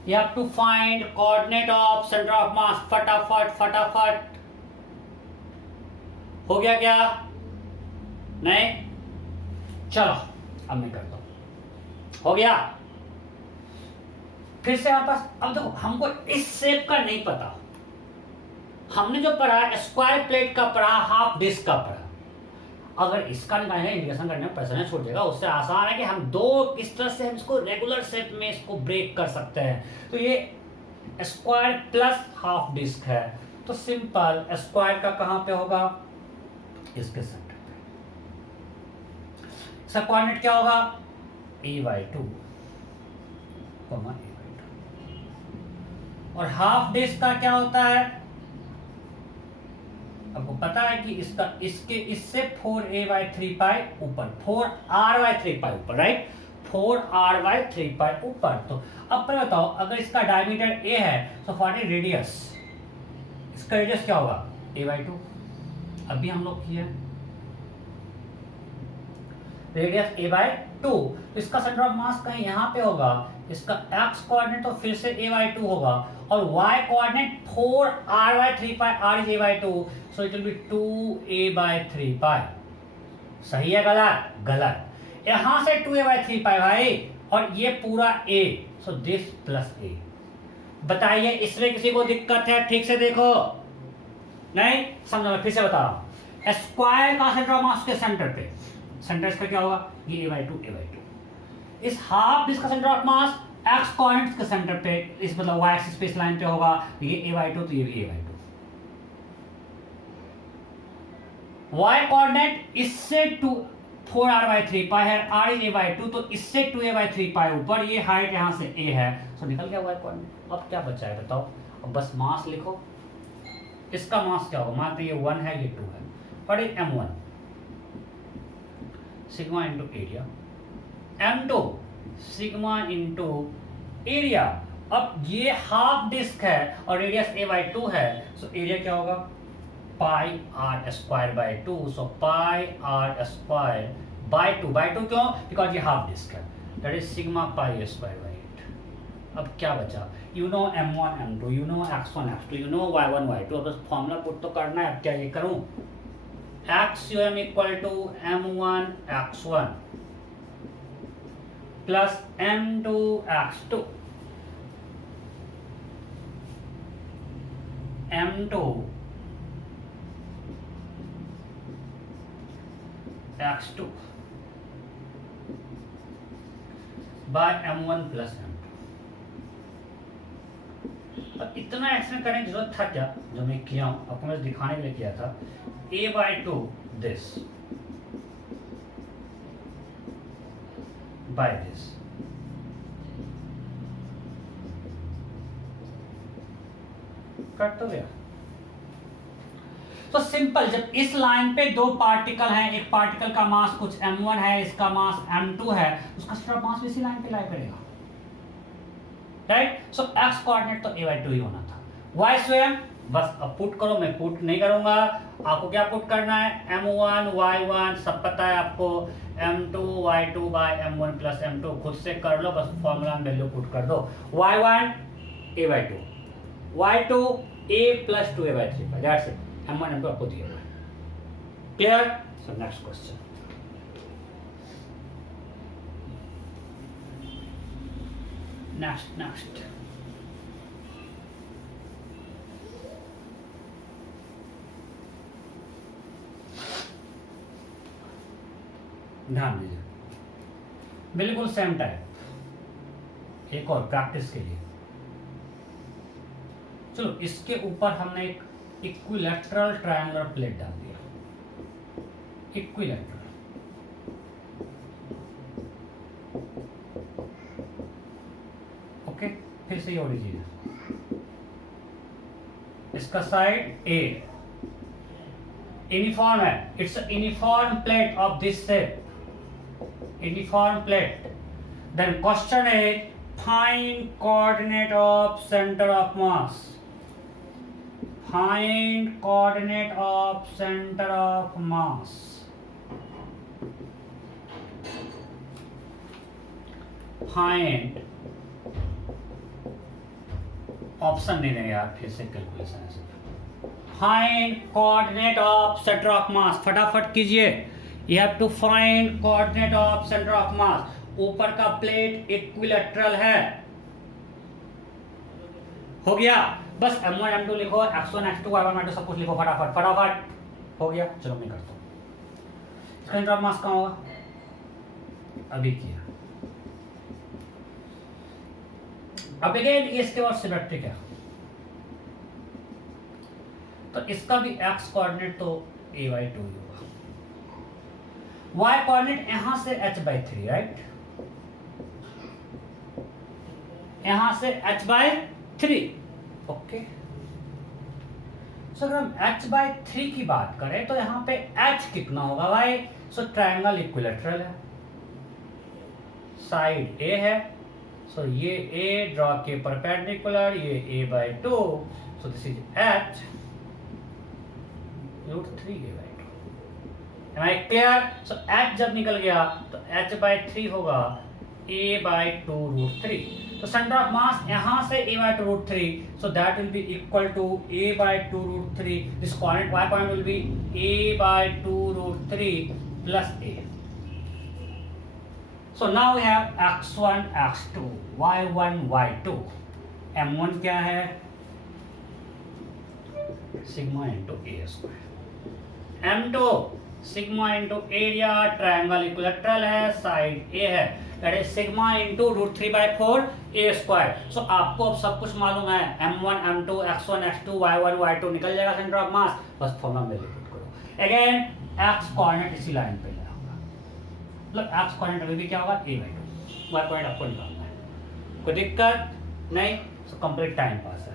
You have to find coordinate of center of mass, फटाफट फटाफट। हो गया क्या? नहीं? चलो अब मैं करता हूं, हो गया। फिर से आप पास, अब देखो हमको इस शेप का नहीं पता, हमने जो पढ़ा स्क्वायर प्लेट का पढ़ा, हाफ डिस्क का पढ़ा। अगर इसका निकालने इंडिकेशन करने में पैसा नहीं छोड़ देगा, उससे आसान है कि हम दो किस तरह से हम इसको रेगुलर शेप में इसको ब्रेक कर सकते हैं। तो ये स्क्वायर प्लस हाफ डिस्क है, तो सिंपल स्क्वायर का कहां पे होगा, इसके सेंटर पे। इसका कोऑर्डिनेट क्या होगा, a/2, और हाफ डिस्क का क्या होता है, आपको पता है कि इसका इसके इससे 4a/3 पाई ऊपर, 4r/3 पाई ऊपर, राइट, 4r/3 पाई ऊपर। तो अब पहले बताओ, अगर इसका डायमीटर a है तो व्हाट इज रेडियस, इसका रेडियस क्या होगा, a/2। अभी हम लोग किए रेडियस a/2, तो इसका सेंटर ऑफ मास कहीं यहाँ पे होगा, इसका x कोऑर्डिनेट तो फिर से a/2 होगा, और y coordinate 4r/3 pi, r is a/2, so it will be 2a/3 पाई। सही है गलत? गलत। यहां से 2a/3 पाई भाई, और ये पूरा a, so this plus a। बताइए इसमें किसी को दिक्कत है? ठीक से देखो, नहीं समझो, मैं फिर से बता रहा हूं। स्क्वायर का सेंटर ऑफ मास के सेंटर पे, सेंटर इसका क्या होगा, ये a/2। इस हाफ डिस्क का centre of mass x coordinate के सेंटर पे, इस मतलब y एक्सिस पे, इस लाइन पे होगा, ये a/2, तो ये भी a/2। y कोऑर्डिनेट इससे 2, 4r/3 पाई है, r is a/2 तो इससे 2a/3 पाई ऊपर, ये हाइट यहाँ से a है, सो निकल गया y कोऑर्डिनेट। अब क्या बचा है बताओ, अब बस मास लिखो, इसका मास क्या होगा, मानते ये 1 है ये 2 है, और ये m1 sigma into area, m2 sigma into area. अब ये हाफ डिस्क है और रेडियस a/2 है, सो एरिया क्या होगा, pi are square by 2, so pi are square by 2 क्यों, बिकॉज ये हाफ डिस्क है, that is sigma pi square by 8। अब क्या बचा, you know m1 m2, you know x1 x2, you know y1 y2, अब बस फॉर्मूला पुट तो करना है। अब क्या ये करूं, xum equal to m1 x1 plus m2 x2 m2 x2 by m1 plus m2। अब इतना एक्सटेंड करने की जरूरत था क्या, जो मैं किया हूं आपको मैं दिखाने के लिए किया था, a/2 this by this, cut तो गया। तो सिंपल, जब इस लाइन पे दो पार्टिकल हैं, एक पार्टिकल का मास कुछ m1 है, इसका मास m2 है, उसका सेंटर ऑफ मास भी इसी लाइन पे लाई करेगा, राइट। सो x कोऑर्डिनेट तो a/2 ही होना था। y स्वयं बस अब पुट करो, मैं पुट नहीं करूंगा, आपको क्या पुट करना है, m1 y1 सब पता है आपको, m2 y2 bye m1 plus m2 खुद से कर लो, बस फॉर्मूला में वैल्यू पुट कर दो, y1 a/2, y2 a plus 2a/3, that's it, m1 m2 आपको दिया हुआ है, clear. So next question, next ध्यान दीजिए, बिल्कुल सेम टाइप, एक और प्रैक्टिस के लिए। चलो इसके ऊपर हमने एक इक्विलैटरल ट्रायंगुलर प्लेट डाल दिया, इक्विलैटरल, ओके, फिर से ये ओरिजिन है, इसका साइड ए यूनिफॉर्म है, it's uniform plate of this shape, uniform plate. Then question is find coordinate of center of mass. Find coordinate of center of mass. Find option नहीं देंगे यार, फिर से कैलकुलेशन है सिर्फ। Find coordinate of center of mass, फटाफट कीजिए। You have to find coordinate of center of mass. ऊपर का प्लेट इक्विलैटरल है, हो गया, बस m1 m2 लिखो, x1 x2 y1 y2 सब कुछ लिखो फटाफट फटाफट, हो गया। चलो मैं करता हूँ, सेंटर ऑफ मास कहाँ होगा, अभी किया। अब अगेन इसके बाद सिमेट्रिक है, तो इसका भी x कोऑर्डिनेट तो a/2 होगा, y कोऑर्डिनेट यहां से h/3, राइट, यहां से h/3, ओके। सो अगर हम h/3 की बात करें तो यहां पे h कितना होगा भाई, सो ट्रायंगल इक्विलैटरल है, साइड a है, सो ये a ड्रॉ के परपेंडिकुलर, ये a/2, so this is h √3 a/2। Am I clear? So h जब निकल गया तो h/3 होगा a/2 √3। तो सेंटर ऑफ मास यहां से a/2 √3, so that will be equal to a/2 √3. This coordinate y coordinate will be a/2 √3 plus a. So now we have x1 x2 y1 y2, m1 क्या है, sigma into a square, m2 sigma into area, triangle equilateral है, side A है, that is sigma into √3/4 a square. So आपको अब सब कुछ मालूम है, m1 m2 x1 x2 y1 y2 निकल जाएगा सेंटर ऑफ मास, बस फॉर्मूला में पुट करो। अगेन x कोऑर्डिनेट इसी लाइन पे होगा, मतलब एक्स कोऑर्डिनेट अभी भी क्या होगा a/2, वाई कोऑर्डिनेट आपको निकालना है। कोई दिक्कत नहीं, सो कंप्लीट टाइम पास है।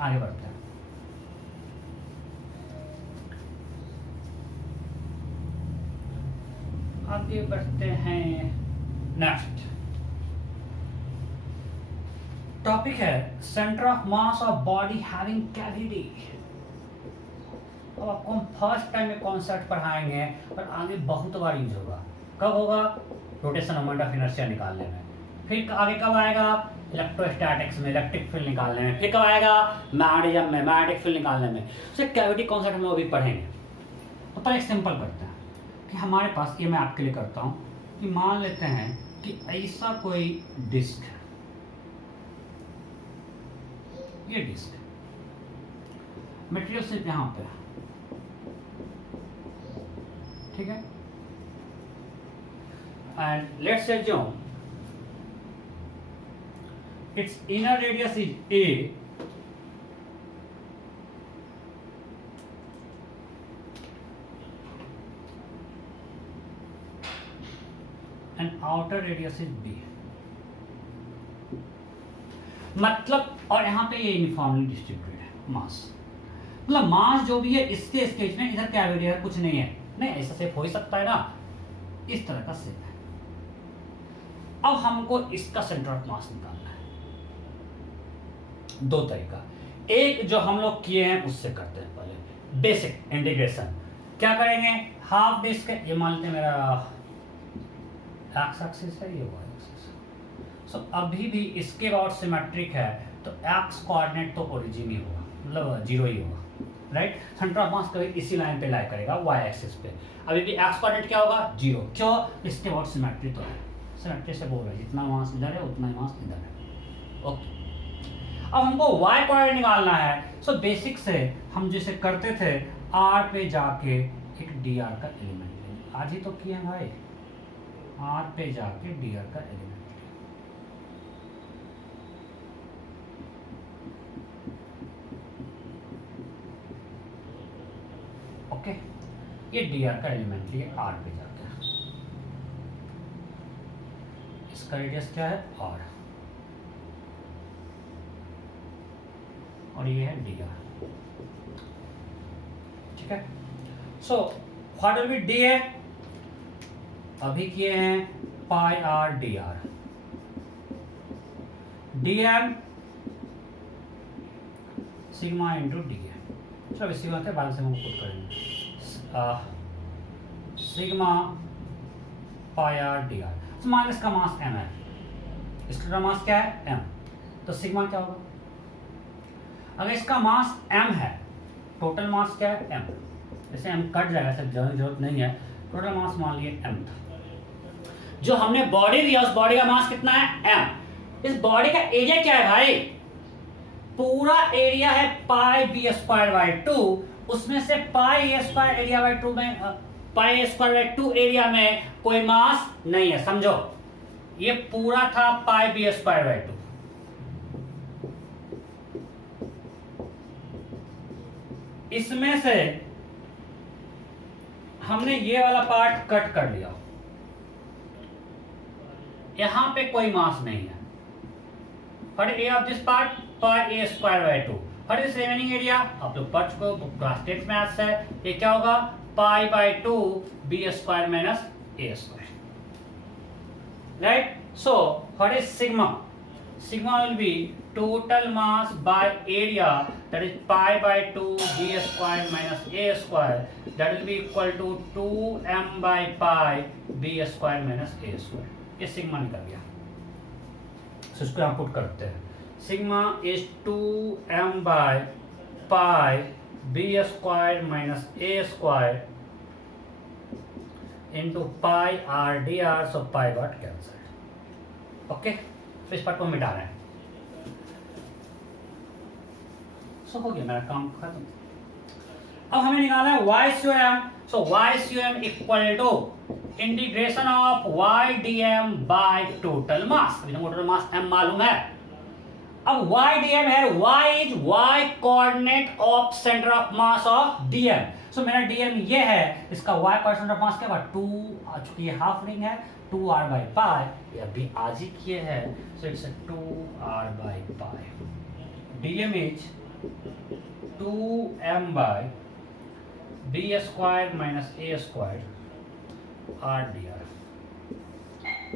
आगे बढ़ते हैं। आगे बढ़ते हैं। नेक्स्ट टॉपिक है centre of mass of body having cavity. अब आपको हम फर्स्ट टाइम में कॉन्सेप्ट पढ़ाएंगे और आगे बहुत बार यूज होगा। कब होगा? रोटेशन मोमेंट ऑफ इनर्शिया निकालने में। फिर आगे कब आएगा? इलेक्ट्रोस्टैटिक्स में, इलेक्ट्रिक फील्ड निकालने में। फिर कब आएगा? मैग्नेटिज्म में, मैग्नेटिक फील्ड निकालने में। तो कैविटी कॉन्सेप्ट हम अभी पढ़ेंगे। तो पहले सिंपल करते हैं कि हमारे पास, ये मैं आपके लिए करता हूं कि मान लेते हैं कि ऐसा कोई डिस्क है, ये डिस्क मटेरियल सिर्फ यहां पे है, ठीक है। And let's assume its inner radius is a and outer radius is b। मतलब, और यहाँ पे ये यूनिफॉर्मली डिस्ट्रीब्यूटेड है मास। मतलब मास जो भी है इसके स्केच में इधर कैविटी है, कुछ नहीं है। नहीं, ऐसा शेप हो ही सकता है ना, इस तरह का शेप है। अब हमको इसका सेंटर ऑफ मास निकालना है। दो तरीका, एक जो हम लोग किए हैं उससे करते हैं। पहले बेसिक इंटीग्रेशन क्या करेंगे? हाफ डिस्क, ये मान लेते हैं मेरा एक्स एक्सिस है, ये वाई एक्सिस। सो अभी भी इसके बाद सिमेट्रिक है तो एक्स कोऑर्डिनेट तो ओरिजिन ही होगा, मतलब जीरो ही होगा, राइट। सेंटर ऑफ मास कभी इसी लाइन पे लाई करेगा, वाई एक्सिस पे। अभी भी एक्स कोऑर्डिनेट क्या होगा? जीरो। क्यों? इसके बाद सिमेट्री तो है, सिमेट्री से बोल रहे हैं जितना मास इधर है उतना ही मास इधर है। ओके, अब हमको वाई कोऑर्डिनेट निकालना है। सो बेसिक से हम जैसे करते थे, आर पे जाके एक डी आर का एलिमेंट लेंगे। आज ही तो किए हैं भाई, आर पे जाके डी आर का एलिमेंट। ओके, ये डी आर का एलिमेंट लिए आर पे जाके। इसका रेडियस क्या है? आर, और ये है डी आर, ठीक है। So what will be D A? अभी किए हैं pi R D R, D M sigma into D A. चलो इसी बात है, बाद से हम पुट करेंगे sigma pi R D R. तो मान इसका मास m है, इसका मास क्या है? m। तो सिग्मा क्या होगा? अगर इसका मास m है, टोटल मास क्या है? m। जैसे m कट जाएगा, सब जरूरत नहीं है। टोटल मास मान लिए m था। जो हमने बॉडी दिया उस बॉडी का मास कितना है? m। इस बॉडी का एरिया क्या है भाई? पूरा एरिया है पाई बी स्क्वायर बाई 2। उसमें से पाई ए स्क्वायर एरिया बाई 2 में, पाई ए स्क्वायर बाई 2 एरिया में कोई मास नहीं है, समझो। ये पूरा था पाई बी स्क्वायर बाई 2। इसमें से हमने ये वाला पार्ट कट कर लिया, यहां पे कोई मास नहीं है। For a of this part pi A square by 2। For this remaining area आप लोग पढ़ चुके हो, क्लास 10 में आज है। ये क्या होगा? Pi by 2 b square minus a square, right. So for is sigma, sigma will be total mass by area, that is pi by 2 b square minus a square, that will be equal to 2m by pi b square minus a square। ये sigma निकल गया। तो इसको हम put करते हैं, sigma is 2m by pi b square minus a square into pi r dr, so pi got cancelled। Okay, तो इस पार्ट को मिटा रहे हैं। सो हो गया मेरा काम खत्म। अब हमें निकालना है y square. So y square equal to integration of y dm by total mass. अभी टोटल मास m मालूम है, अब y dm है, y is y coordinate of centre of mass of dm. सो मेरा dm ये है, इसका y कोऑर्डिनेट ऑफ मास क्या होगा 2, चूंकि ये हाफ रिंग है 2r by pi, ये अभी आज ही किए है, so it's 2r by pi. dm is 2m by b square minus a square r dr.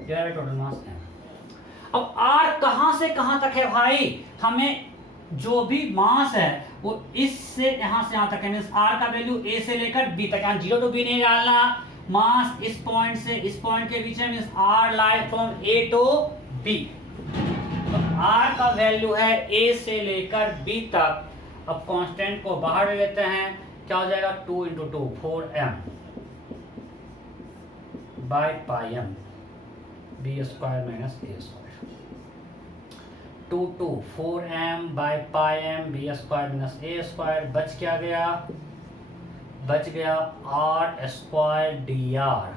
यह है टोटल मास m. अब r कहां से कहां तक है भाई? हमें जो भी मास है वो इससे यहां से यहां तक है, मींस r का वैल्यू a से लेकर b तक, यहां 0 to b नहीं डालना. मास इस पॉइंट से इस पॉइंट के बीच में, means r lies from a to b. तो r का वैल्यू है a से लेकर b तक. अब कांस्टेंट को बाहर ले लेते हैं, क्या हो जाएगा 2 × 2 4m by pi m b square minus a square. 2 2 4m by pi m b square minus a square. बच क्या गया? बच गया r square dr.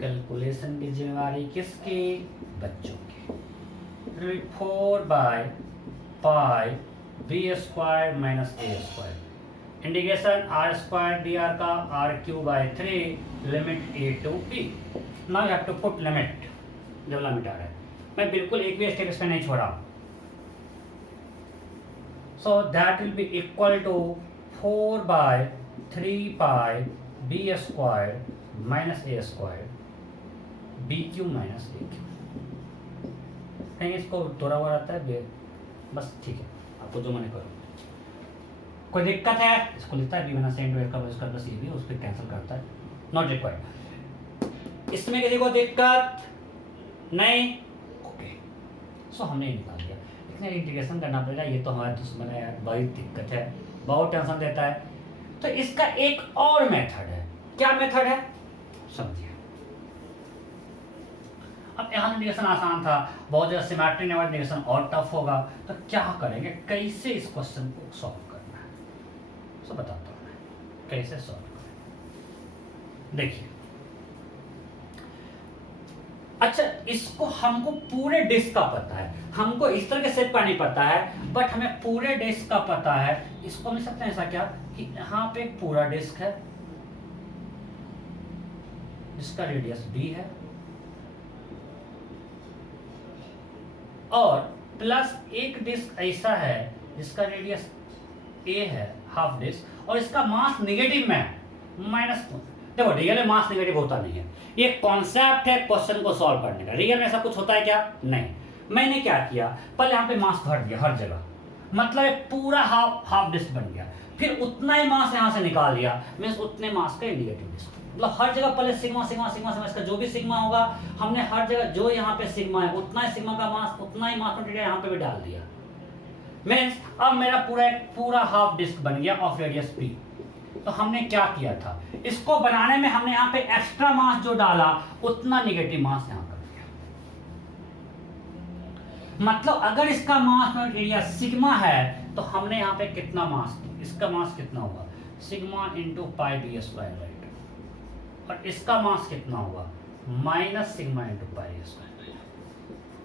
कैलकुलेशन की जिम्मेवारी किसकी? बच्चों की. 4 by pi b square minus a square. Integration r square dr का r³ by 3 limit a to b. Now you have to put limit. जब लिमिट आ रहा है, मैं बिल्कुल एक भी स्टेप इसमें नहीं छोड़ा. So that will be equal to 4 by 3 pi b square minus a square bq minus aq. कहीं इसको तोड़ा हुआ रहता है बस, ठीक है, आपको जो मैंने करो. कोई दिक्कत है? इसको लिखता है b minus a into a का इसका प्लस ab, उस पर कैंसिल करता है. Not required. इसमें किसी को दिक्कत नहीं? ओके. सो हमने ये निकाल दिया. इंटीग्रेशन करना पड़ेगा, ये तो हमारा दुश्मन है यार, बड़ी दिक्कत है, बहुत टेंशन देता है. तो इसका एक और मेथड है. क्या मेथड है समझिए. अब यहाँ इंटीग्रेशन आसान था, बहुत ज्यादा सिमेट्री नेवर इंटीग्रेशन और टफ होगा. तो क्या करेंगे, कैसे इस क्वेश्चन को सॉल्व करना है, सो बताता हूँ मैं कैसे सॉल्व करें. देखिए, अच्छा, इसको हमको पूरे डिस्क का पता है, हमको इस तरह के शेप का नहीं पता है, बट हमें पूरे डिस्क का पता है. इसको हम लिख सकते हैं ऐसा क्या कि यहाँ पे एक पूरा डिस्क है जिसका रेडियस b है, और प्लस एक डिस्क ऐसा है जिसका रेडियस a है, हाफ डिस्क, और इसका मास नेगेटिव में है माइनस. देखो, रियल में मास नेगेटिव होता नहीं है. ये कॉन्सेप्ट है क्वेश्चन को सॉल्व करने का. रियल में ऐसा कुछ होता है क्या? नहीं. मैंने क्या किया, पहले यहाँ पे मास भर दिया हर जगह, मतलब एक पूरा हाफ डिस्क बन गया. फिर उतना ही मास यहाँ से निकाल लिया, मींस उतने मास का इंडिकेटिव डिस्क. मतलब हर जगह पहले सिग्मा सिग्मा सिग्मा सिग्मा, इसका जो भी सिग्मा होगा हमने हर जगह जो यहाँ पे सिग्मा है उतना ही सिग्मा का मास, उतना ही मास मटेरियल यहाँ पे भी डाल दिया. मींस अब मेरा पूरा हाफ डिस्क बन गया ऑफ रेडियस p. तो हमने क्या किया था, इसको बनाने में हमने यहाँ पे एक्स्ट्रा मास जो डाला उतना नेगेटिव मास यहाँ कर दिया. मतलब अगर इसका मास एरिया सिग्मा है तो हमने यहाँ पे कितना मास, इसका मास कितना होगा sigma into pi b square by 2, और इसका मास कितना होगा minus sigma into pi square.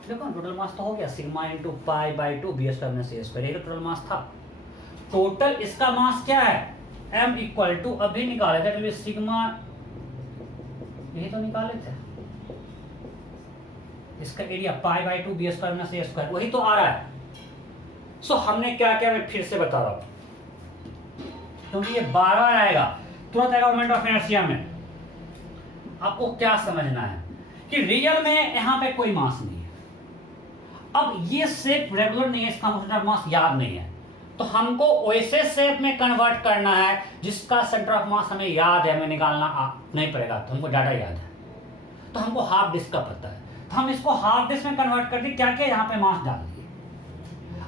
देखो टोटल मास तो हो गया sigma into pi by 2 b square minus a square. ये टोटल मास था. टोटल इसका मास क्या है m इक्वल टू, अभी निकाले थे सिग्मा, यही तो निकाले थे, इसका area pi by 2 b square minus a square, वही तो आ रहा है. सो हमने क्या किया, मैं फिर से बता रहा हूं, क्योंकि ये बार बार आएगा, तुरंत आएगा मोमेंट ऑफ इनर्शिया में. आपको क्या समझना है कि रियल में यहां पे कोई मास नहीं है. अब ये शेप रेगुलर नहीं है, इसका मास याद नहीं है, तो हमको वैसे शेप में कन्वर्ट करना है जिसका सेंटर ऑफ मास हमें याद है, हमें निकालना नहीं पड़ेगा, तो हमको डाटा याद है. तो हमको हाफ डिस्क का पता है, तो हम इसको हाफ डिस्क में कन्वर्ट कर दिए. क्या क्या यहाँ पे मास डाल दिए.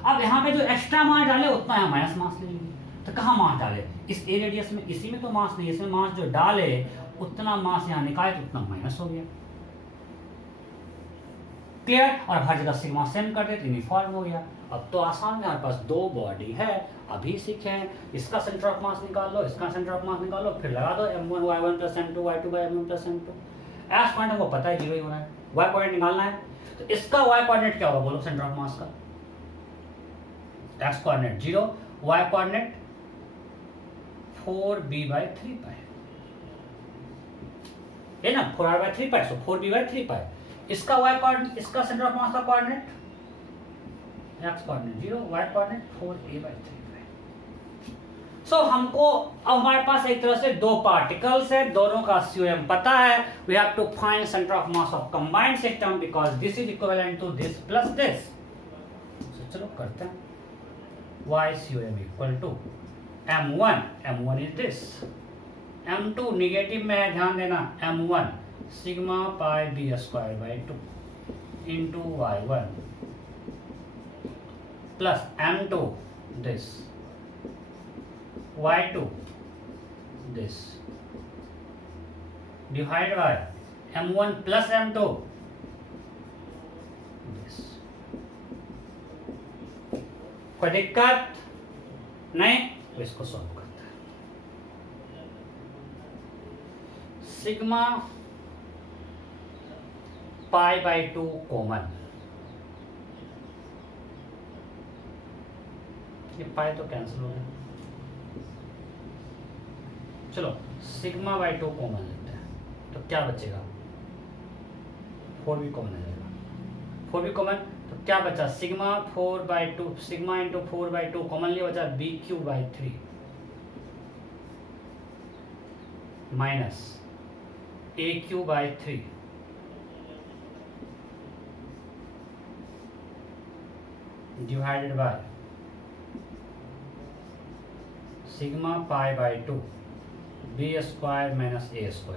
अब यहाँ पे जो एक्स्ट्रा मास डाले उतना यहाँ माइनस मास ले लेंगे. तो कहाँ मास डाले, इस ए रेडियस में, इसी में तो मास नहीं है, इसमें मास जो डाले उतना मास यहाँ निकाले तो उतना माइनस हो गया. क्लियर. और हर जगह सिग्मा सेम कर देते यूनिफॉर्म हो गया. अब तो आसान है, हमारे पास दो बॉडी है, अभी सीखे हैं. इसका सेंटर ऑफ मास निकाल लो, इसका सेंटर ऑफ मास निकाल लो, फिर लगा दो m1 y1 plus m2 y2 by m1 plus m2. S point हमको पता है 0 ही होना है, y पॉइंट निकालना है. तो इसका y कोऑर्डिनेट क्या होगा बोलो सेंटर ऑफ मास का, x coordinate 0, y coordinate 4b/3π है ना, 4r/3π, सो 4b/3π। इसका y कोऑर्डिनेट, इसका सेंटर ऑफ मास का coordinate x coordinate 0, y coordinate 4a/3π। सो हमको अब हमारे पास एक तरह से दो पार्टिकल्स है, दोनों का COM पता है। We have to find centre of mass of combined system because this is equivalent to this plus this. So चलो करते हैं। y COM equal to m1 is this, m2 negative में है, ध्यान देना, m1 sigma pi b²/2 into y1 plus m2 this y2 this divided by m1 plus m2 this। कोई दिक्कत नहीं, तो इसको सॉल्व करते हैं। सिग्मा π/2 कॉमन, ये पाई तो कैंसिल हो गया, चलो सिग्मा बाई 2 कॉमन लेते हैं, तो क्या बचेगा, 4b कॉमन आ जाएगा, 4b कॉमन, तो क्या बचा, सिग्मा 4/2, सिग्मा इंटू 4/2 कॉमन लिया, बचा bq/3 minus aq/3 divided by sigma π/2 b² minus a²।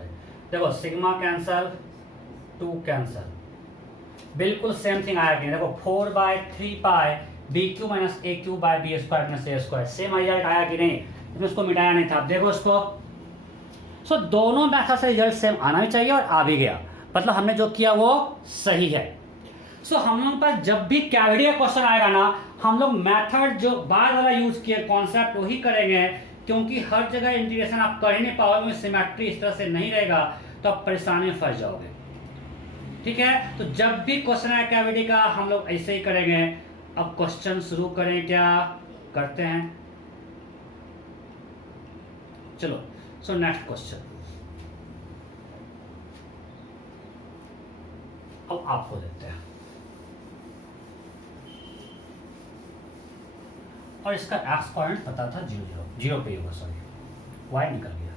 देखो सिग्मा कैंसल, 2 कैंसल, बिल्कुल सेम थिंग आया कि देखो 4/3π bq minus aq by b² minus a², same आया कि नहीं, इसमें उसको मिटाया नहीं था। अब देखो इसको, सो दोनों मेथड से रिजल्ट सेम आना ही चाहिए और आ भी गया, मतलब हमने जो किया वो सही है। सो हम लोग पास जब भी कैविटी का क्वेश्चन आएगा ना, हम लोग मेथड जो बार वाला यूज किए कॉन्सेप्ट वही करेंगे, क्योंकि हर जगह इंटीग्रेशन आप कर ही नहीं पाओगे, सिमेट्री इस तरह से नहीं रहेगा तो आप परेशानी में फंस जाओगे। ठीक है, तो जब भी क्वेश्चन आए कैविटी का हम लोग ऐसे ही करेंगे। अब क्वेश्चन शुरू करें, क्या करते हैं, चलो। सो नेक्स्ट क्वेश्चन अब आपको देते हैं, और इसका एक्स कोऑर्डिनेट पता था 0 पे होगा, सॉरी y निकल गया।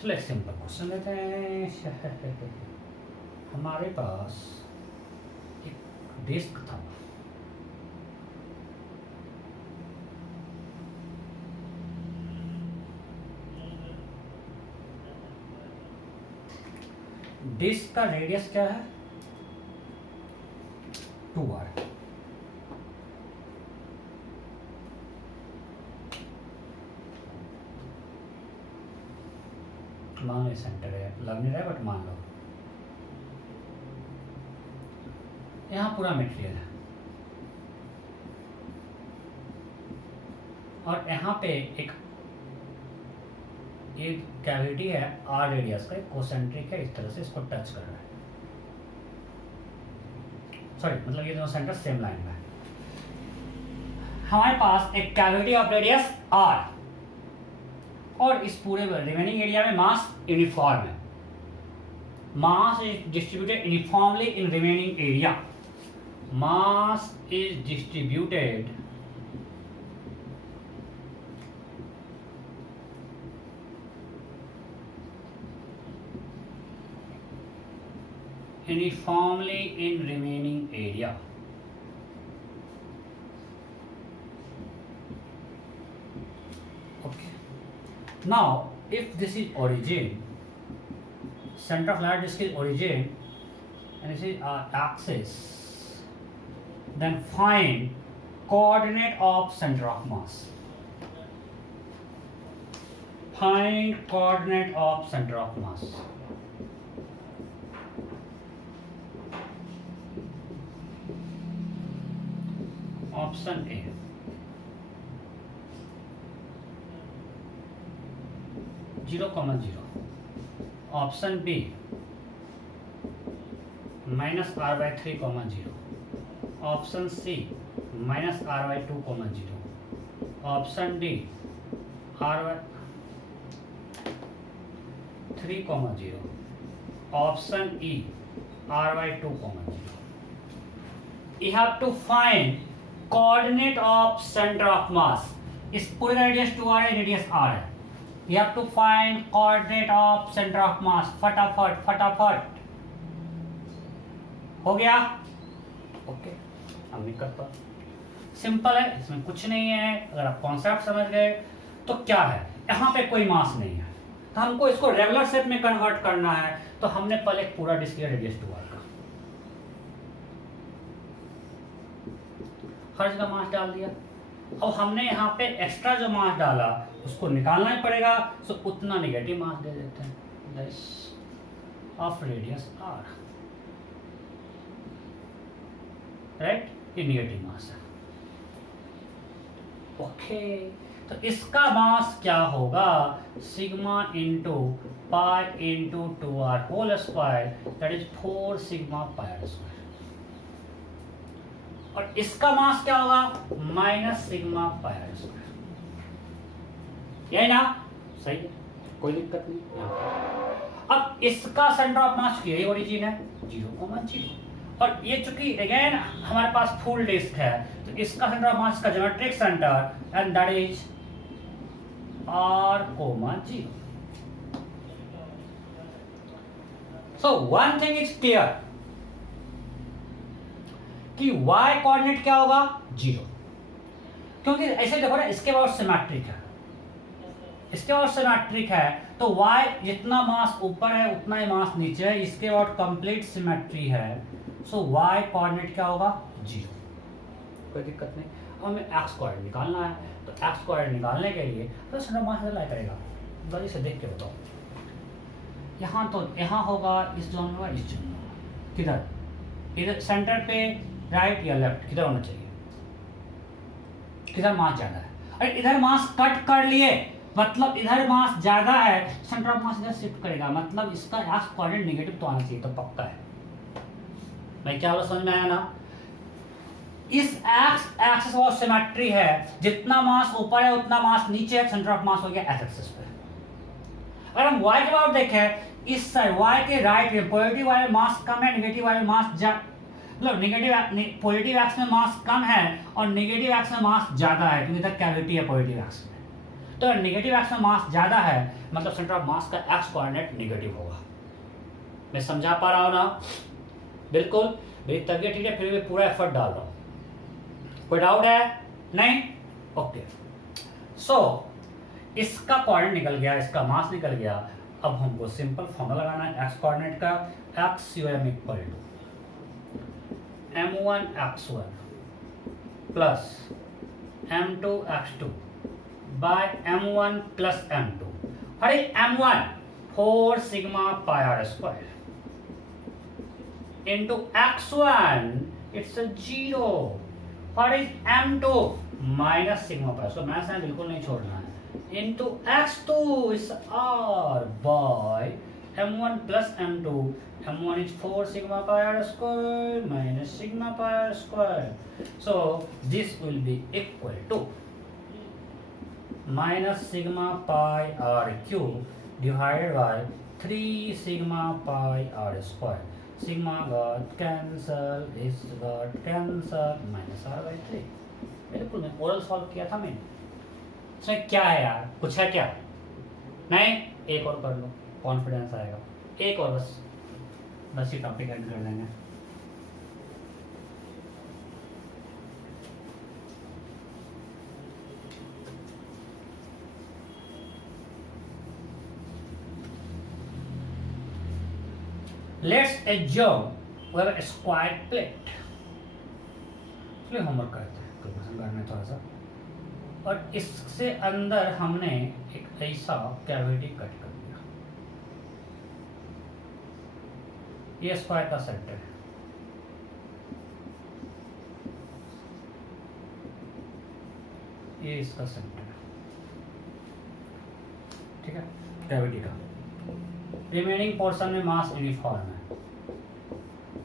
चलो एक सिंपल क्वेश्चन लेते हैं। हमारे पास एक डिस्क था, डिस्क का रेडियस क्या है, 2r, मान लो सेंटर है, लग नहीं रहा है बट मान लो, यहाँ पूरा मटेरियल है और यहाँ पे एक कैविटी है r रेडियस का, कोसेंट्रिक है, इस तरह से इसको टच कर रहा है, सॉरी मतलब ये दोनों सेंटर सेम लाइन में है। हमारे पास एक कैविटी ऑफ रेडियस r और इस पूरे रिमेनिंग एरिया में मास यूनिफॉर्म है, mass is distributed uniformly in remaining area, mass is distributed uniformly in remaining area। Okay, now if this is origin, center of large disk is origin and this is our axis, then find coordinate of center of mass, find coordinate of center of mass। Option A, (0,0), option B (-r/3,0), option C minus r by 2 comma 0, option D r by 3 comma 0, option E r by 2 comma 0. You have to find coordinate of center of mass. इस पूरे का radius 2r है, radius r है. You have to find coordinate of center of mass. फटाफट फटाफट हो गया. Okay, हम नहीं करता, सिंपल है, इसमें कुछ नहीं है. अगर आप कॉन्सेप्ट समझ गए तो क्या है, यहाँ पे कोई मास नहीं है तो हमको इसको रेगुलर शेप में कन्वर्ट करना है. तो हमने पहले पूरा डिस्क रेडियस 2r का हर जगह मास डाल दिया. अब हमने यहाँ पे एक्स्ट्रा जो मास डाला उसको निकालना ही पड़ेगा. सो उतना नेगेटिव मास दे देते हैं, this of radius r, right. ये नेगेटिव मास है. ओके, तो इसका मास क्या होगा, sigma into pi into 2r whole square, that is 4 sigma pi are square. और इसका मास क्या होगा, minus sigma pi are square. यही ना, सही है, कोई दिक्कत नहीं. अब इसका सेंटर ऑफ मास यही ओरिजिन है 0,0, और ये चूंकि अगेन हमारे पास फुल डिस्क है तो इसका सेंटर ऑफ मास का geometric centre and that is r,0. So one thing is clear कि y कोऑर्डिनेट क्या होगा, 0, क्योंकि ऐसे देखो ना, इसके बाद सिमेट्रिक है, इसके बाद सिमेट्रिक है तो y जितना मास ऊपर है उतना ही मास नीचे है. इसके बाद कंप्लीट सिमेट्री है, सो y कोऑर्डिनेट क्या होगा, 0, कोई दिक्कत नहीं. अब हमें x कोऑर्डिनेट निकालना है तो x कोऑर्डिनेट निकालने के लिए तो सेंटर ऑफ मास अप्लाई करेगा. जल्दी से देख के बताओ, यहाँ तो यहाँ होगा, इस जोन में होगा, इस जोन में होगा. किधर, इधर सेंटर पे, राइट या लेफ्ट, किधर होना चाहिए, किधर मास ज्यादा है. अरे इधर मास कट कर लिए, मतलब इधर मास ज्यादा है, सेंटर ऑफ मास इधर शिफ्ट करेगा, मतलब इसका एक्स कोऑर्डिनेट नेगेटिव तो आना चाहिए. तो पक्का है भाई, क्या बोला, समझ में आया ना. इस एक्स एक्सिस ऑफ सिमेट्री है, जितना मास ऊपर है उतना मास नीचे है, सेंटर ऑफ मास हो गया एक्स एक्सिस पे. अगर हम y के बारे देखें, इस साइड y के राइट में पॉजिटिव वाले मास कम है, नेगेटिव वाले मास मतलब नेगेटिव पॉजिटिव एक्स में मास कम है और नेगेटिव एक्स में मास ज्यादा है, क्योंकि इधर कैविटी है पॉजिटिव एक्स में. तो नेगेटिव एक्स में मास ज्यादा है मतलब सेंटर ऑफ मास का एक्स कोऑर्डिनेट नेगेटिव होगा. मैं समझा पा रहा हूं ना, बिल्कुल. मेरी तबीयत ठीक है, फिर भी पूरा एफर्ट डाल रहा हूं. कोई डाउट है, नहीं, ओके. सो इसका कोऑर्डिनेट निकल गया, इसका मास निकल गया. अब हमको सिंपल फॉर्मूला लगाना है एक्स कोऑर्डिनेट का, एक्स यूएम equal to m1 x1 plus m2 x2 by m1 plus m2. अरे m1 4 sigma pi are square into x1 it's 0, और m2 माइनस सिग्मा पाई, उसको मैथ्स में बिल्कुल नहीं छोड़ना है, into x2 is r by m1 plus m2. m1 is 4 sigma pi r square minus sigma pi r square. So this will be equal to minus sigma pi r cube divided by 3 sigma pi r square. Sigma got cancel, this got cancel, minus r by 3. बिल्कुल मैं oral solve किया था मैंने. इसमें क्या है यार, कुछ है क्या, नहीं. एक और कर लो, कॉन्फिडेंस आएगा. एक और बस ये टॉपिक एंड कर देंगे. Let's assume we have a square plate. चलिए होमवर्क करते हैं, क्वेश्चन करना थोड़ा सा. और इससे अंदर हमने एक ऐसा कैविटी कट कर दिया. ये स्क्वायर का सेंटर है, ये इसका सेंटर है, ठीक है, कैविटी का. रिमेनिंग पोर्शन में मास यूनिफॉर्म है.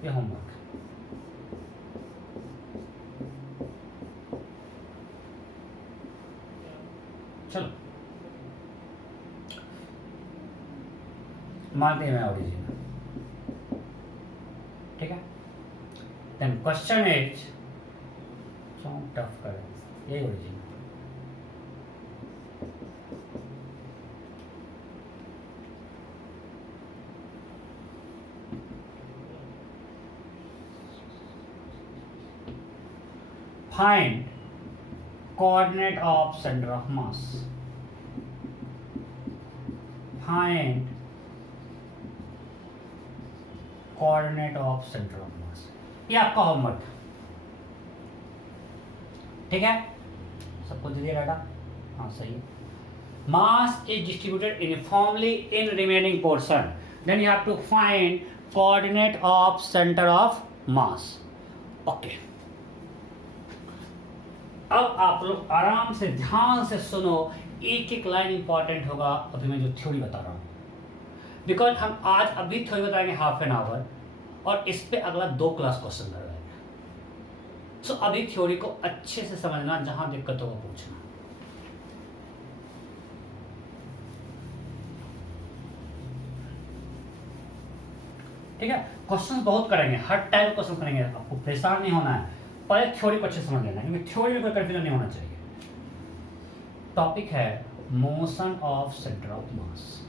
ये होमवर्क. मानते हैं ओरिजिन, ठीक है। देन क्वेश्चन इज टफ करें, ये origin find coordinate of center of mass, find coordinate of center of mass, ये आपका होमवर्क, ठीक है। सबको दे दिया डाटा, हाँ सही है। Mass is distributed uniformly in remaining portion, then you have to find coordinate of centre of mass. Okay, अब आप लोग आराम से ध्यान से सुनो, एक एक लाइन इंपॉर्टेंट होगा अभी मैं जो थ्योरी बता रहा हूँ, बिकॉज हम आज अभी थ्योरी बताएंगे हाफ एन आवर और इस पे अगला 2 क्लास क्वेश्चन करवाएंगे। सो अभी थ्योरी को अच्छे से समझना, जहां दिक्कत होगा पूछना। ठीक है, क्वेश्चन बहुत करेंगे, हर टाइप क्वेश्चन करेंगे, आपको परेशान नहीं होना है। पहले थ्योरी को अच्छे से समझ लेना, क्योंकि थ्योरी में कोई कंफ्यूजन नहीं होना चाहिए। टॉपिक है मोशन ऑफ सेंटर ऑफ मास।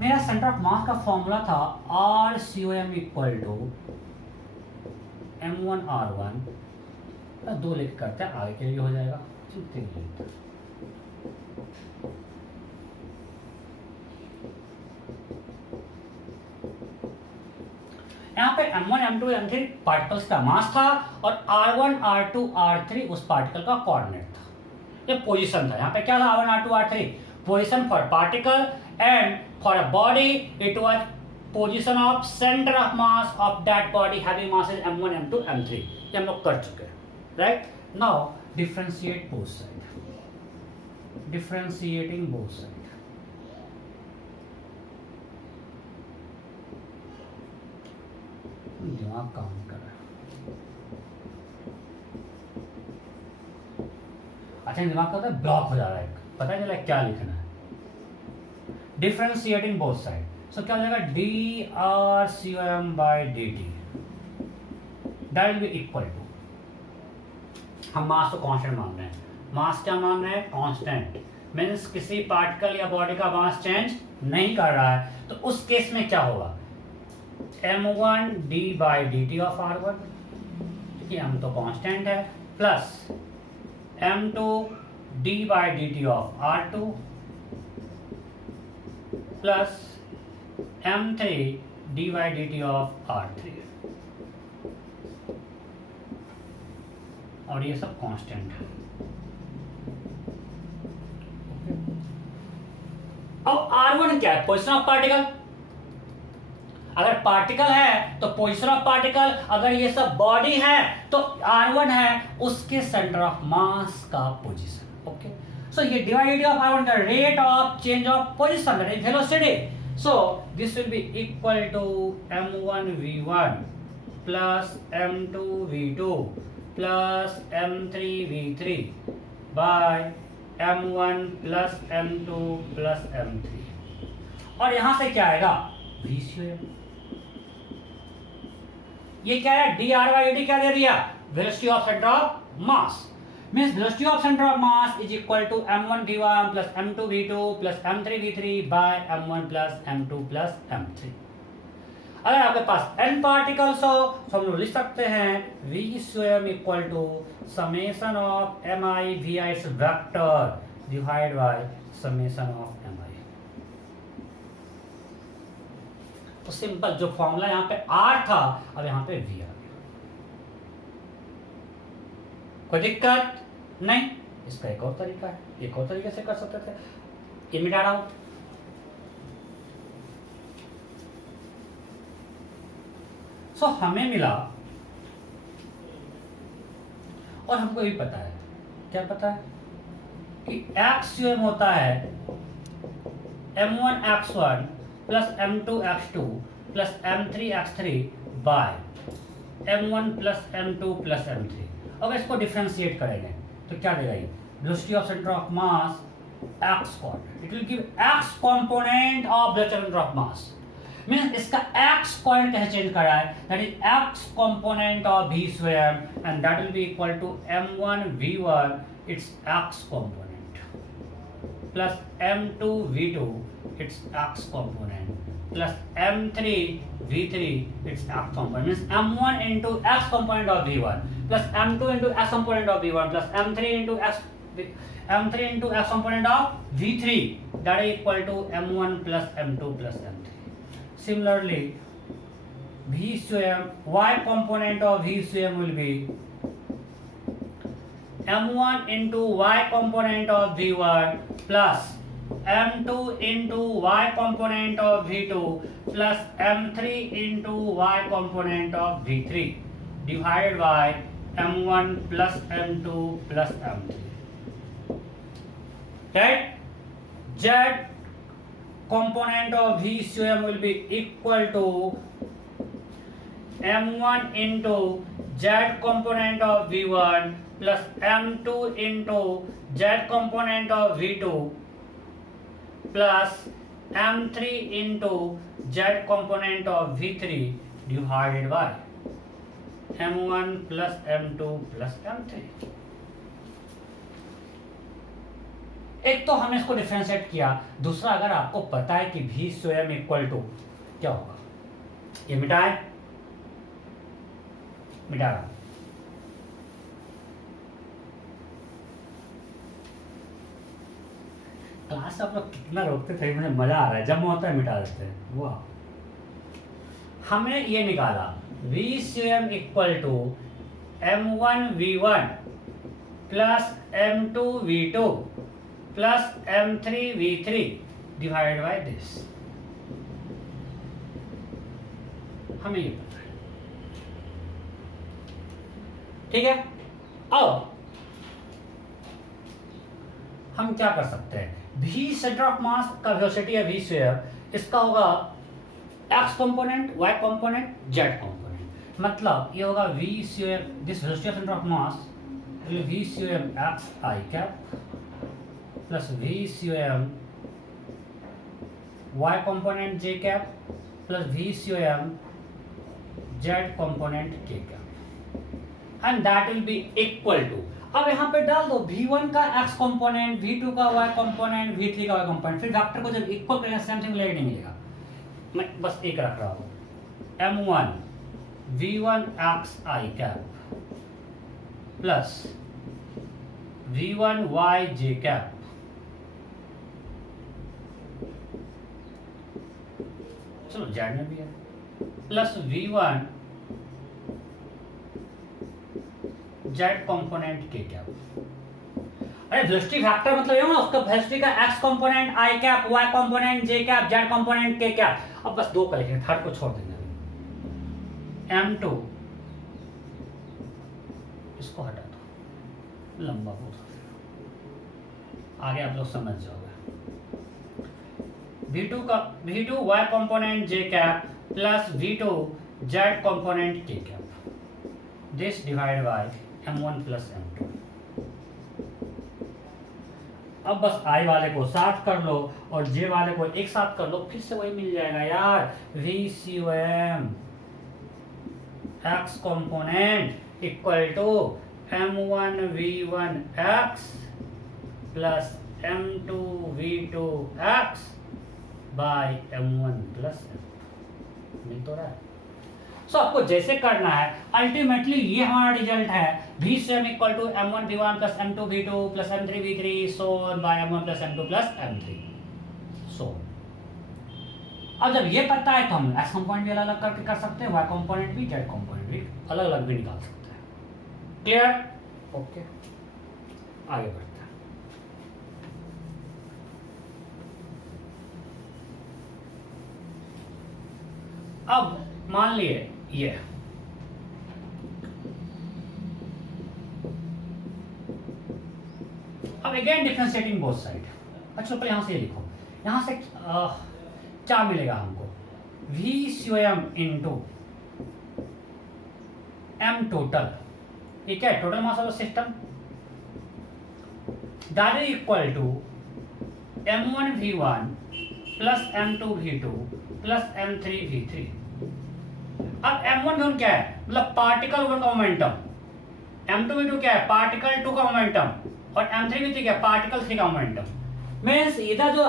मेरा सेंटर ऑफ मास का फॉर्मूला था RCOM इक्वल टू M1R1, 2 लिख करते हैं, आगे के लिए हो जाएगा। यहाँ पे M1, M2, M3 पार्टिकल्स का मास था और R1, R2, R3 उस पार्टिकल का कोऑर्डिनेट था, ये पोजीशन था। यहाँ पे क्या था, R1, R2, R3 position for particle, and for a body it was position of centre of mass of that body having mass is M1, M2, M3। ये हम लोग कर चुके हैं, right. Now differentiate both side, differentiating both side. दिमाग काम कर रहा है, अच्छा दिमाग का ब्लॉक हो जा रहा है, पता नहीं चला क्या लिखना है। डिफरेंशिएटिंग बोथ साइड, सो क्या हो जाएगा, DRCOM by DT that will be equal to, हम मास को कांस्टेंट मान रहे हैं। मास क्या मान रहे हैं, कांस्टेंट, मीन्स किसी पार्टिकल या बॉडी का मास चेंज नहीं कर रहा है, तो उस केस में क्या होगा, M1 D by DT of R1, क्योंकि M तो कांस्टेंट है, plus M2 D by DT of R2 plus M3 D by DT of R3, और ये सब कांस्टेंट है। अब R1 क्या है, पोजीशन ऑफ पार्टिकल। अगर पार्टिकल है तो पोजीशन ऑफ पार्टिकल, अगर ये सब बॉडी है तो R1 है उसके सेंटर ऑफ मास का पोजीशन। ओके, सो ये डिवाइडेड ऑफ R1 का rate of change of position, that is velocity. So this will be equal to M1 V1 plus M2 V2 plus M3 V3 by M1 plus M2 plus M3, और यहां से क्या आएगा, VCOM। ये क्या है, DRY क्या दे दिया, velocity of centre of mass, means velocity of centre of mass is equal to M1 V1 plus M2 V2 plus M3 V3 by M1 plus M2 plus M3। अगर आपके पास n पार्टिकल्स हो तो हम लोग लिख सकते हैं VCOM equal to summation of MI VI vector divide by summation of MI। तो सिंपल जो फॉर्मूला यहाँ पे R था, अब यहाँ पे V आ गया, कोई दिक्कत नहीं। इसका एक और तरीका है, एक और तरीके से कर सकते थे, ये मिटा रहा हूं। सो हमें मिला, और हमको ये पता है, क्या पता है कि XCOM होता है M1 X1 plus M2 X2 plus M3 X3 by M1 plus M2 plus M3। अगर इसको डिफ्रेंशिएट करेंगे तो क्या देगा, ये velocity of center of mass x coordinate. It will give x component of the center of mass. Means इसका x coordinate कैसे change करा है? That is x component of v square and that will be equal to m1 v1 its x component plus m2 v2 its x component plus m3 v3 its x component. Means m1 into x component of v1 plus m2 into x component of v1 plus m3 into x component of v3, that is equal to m1 plus m2 plus m3. Similarly, v square y component of v square will be m1 into y component of v1 plus m2 into y component of v2 plus m3 into y component of v3 divided by m1 plus m2 plus m3. Right? Z component of v square will be equal to m1 into z component of v1 plus m2 into z component of v2 plus m3 into z component of v3 divided by m1 plus m2 plus m3. एक तो हमने इसको differentiate किया, दूसरा अगर आपको पता है कि v स्वयं इक्वल टू क्या होगा, ये मिटाए मिटा रहा। क्लास आप लोग कितना रोकते थे, मुझे मजा आ रहा है, जब होता है मिटा देते हैं। वाह, हमने ये निकाला v स्वयं equal to m1 v1 plus m2 v2 plus m3 v3 divided by this. हमें ये पता है, ठीक है। अब हम क्या कर सकते हैं, v सेंटर ऑफ मास का वेलोसिटी है v स्क्वायर, इसका होगा x component, y component, z component. मतलब ये होगा v square, this velocity of centre of mass v square x I cap plus v square y component j cap plus v square z component k cap and that will be equal to, अब यहाँ पे डाल दो v1 का x component, v2 का y component, v3 का y component, फिर vector को जब इक्वल करेंगे सेम थिंग मिलेगा नहीं मिलेगा, मैं बस एक रख रहा हूँ m1 v1 x I cap plus v1 y j cap चलो जेड में भी है प्लस v1 जेड कंपोनेंट के कैप। अरे वेलोसिटी फैक्टर मतलब ये ना, उसका वेलोसिटी का x component I cap, y component j cap, z component k cap. अब बस दो का लिखेंगे, थर्ड को छोड़ देंगे। m2 इसको हटा दो, लंबा बहुत आगे आप लोग समझ जाओगे। v2 y component j cap plus v2 z component k cap, this divided by m1 plus m2। अब बस I वाले को साथ कर लो और J वाले को एक साथ कर लो, फिर से वही मिल जाएगा यार, v COM x component equal to m1 v1 x plus m2 v2 x by m1 plus m। मिल तो रहा है। सो आपको जैसे करना है, अल्टीमेटली ये हमारा रिजल्ट है, v स्वयं equal to m1 v1 plus m2 v2 plus m3 v3 so by m1 plus m2 plus m3। So अब जब ये पता है तो हम x कंपोनेंट भी अलग अलग करके कर सकते हैं, y कंपोनेंट भी, z कंपोनेंट भी अलग अलग भी निकाल सकते हैं। क्लियर? ओके, आगे बढ़ते हैं। अब मान लिए ये अब अगेन डिफरेंशिएटिंग बोथ साइड। अच्छा पहले यहां से लिखो, यहां से क्या मिलेगा हमको, v स्वयं इंटू m टोटल, ठीक है, total mass of the system that is equal to m1 v1 plus m2 v2 plus m3 v3। अब m1 v1 क्या है, मतलब पार्टिकल 1 का मोमेंटम, m2 v2 क्या है, पार्टिकल 2 का मोमेंटम, और m3 v3 क्या है, पार्टिकल 3 का मोमेंटम। मीन्स इधर जो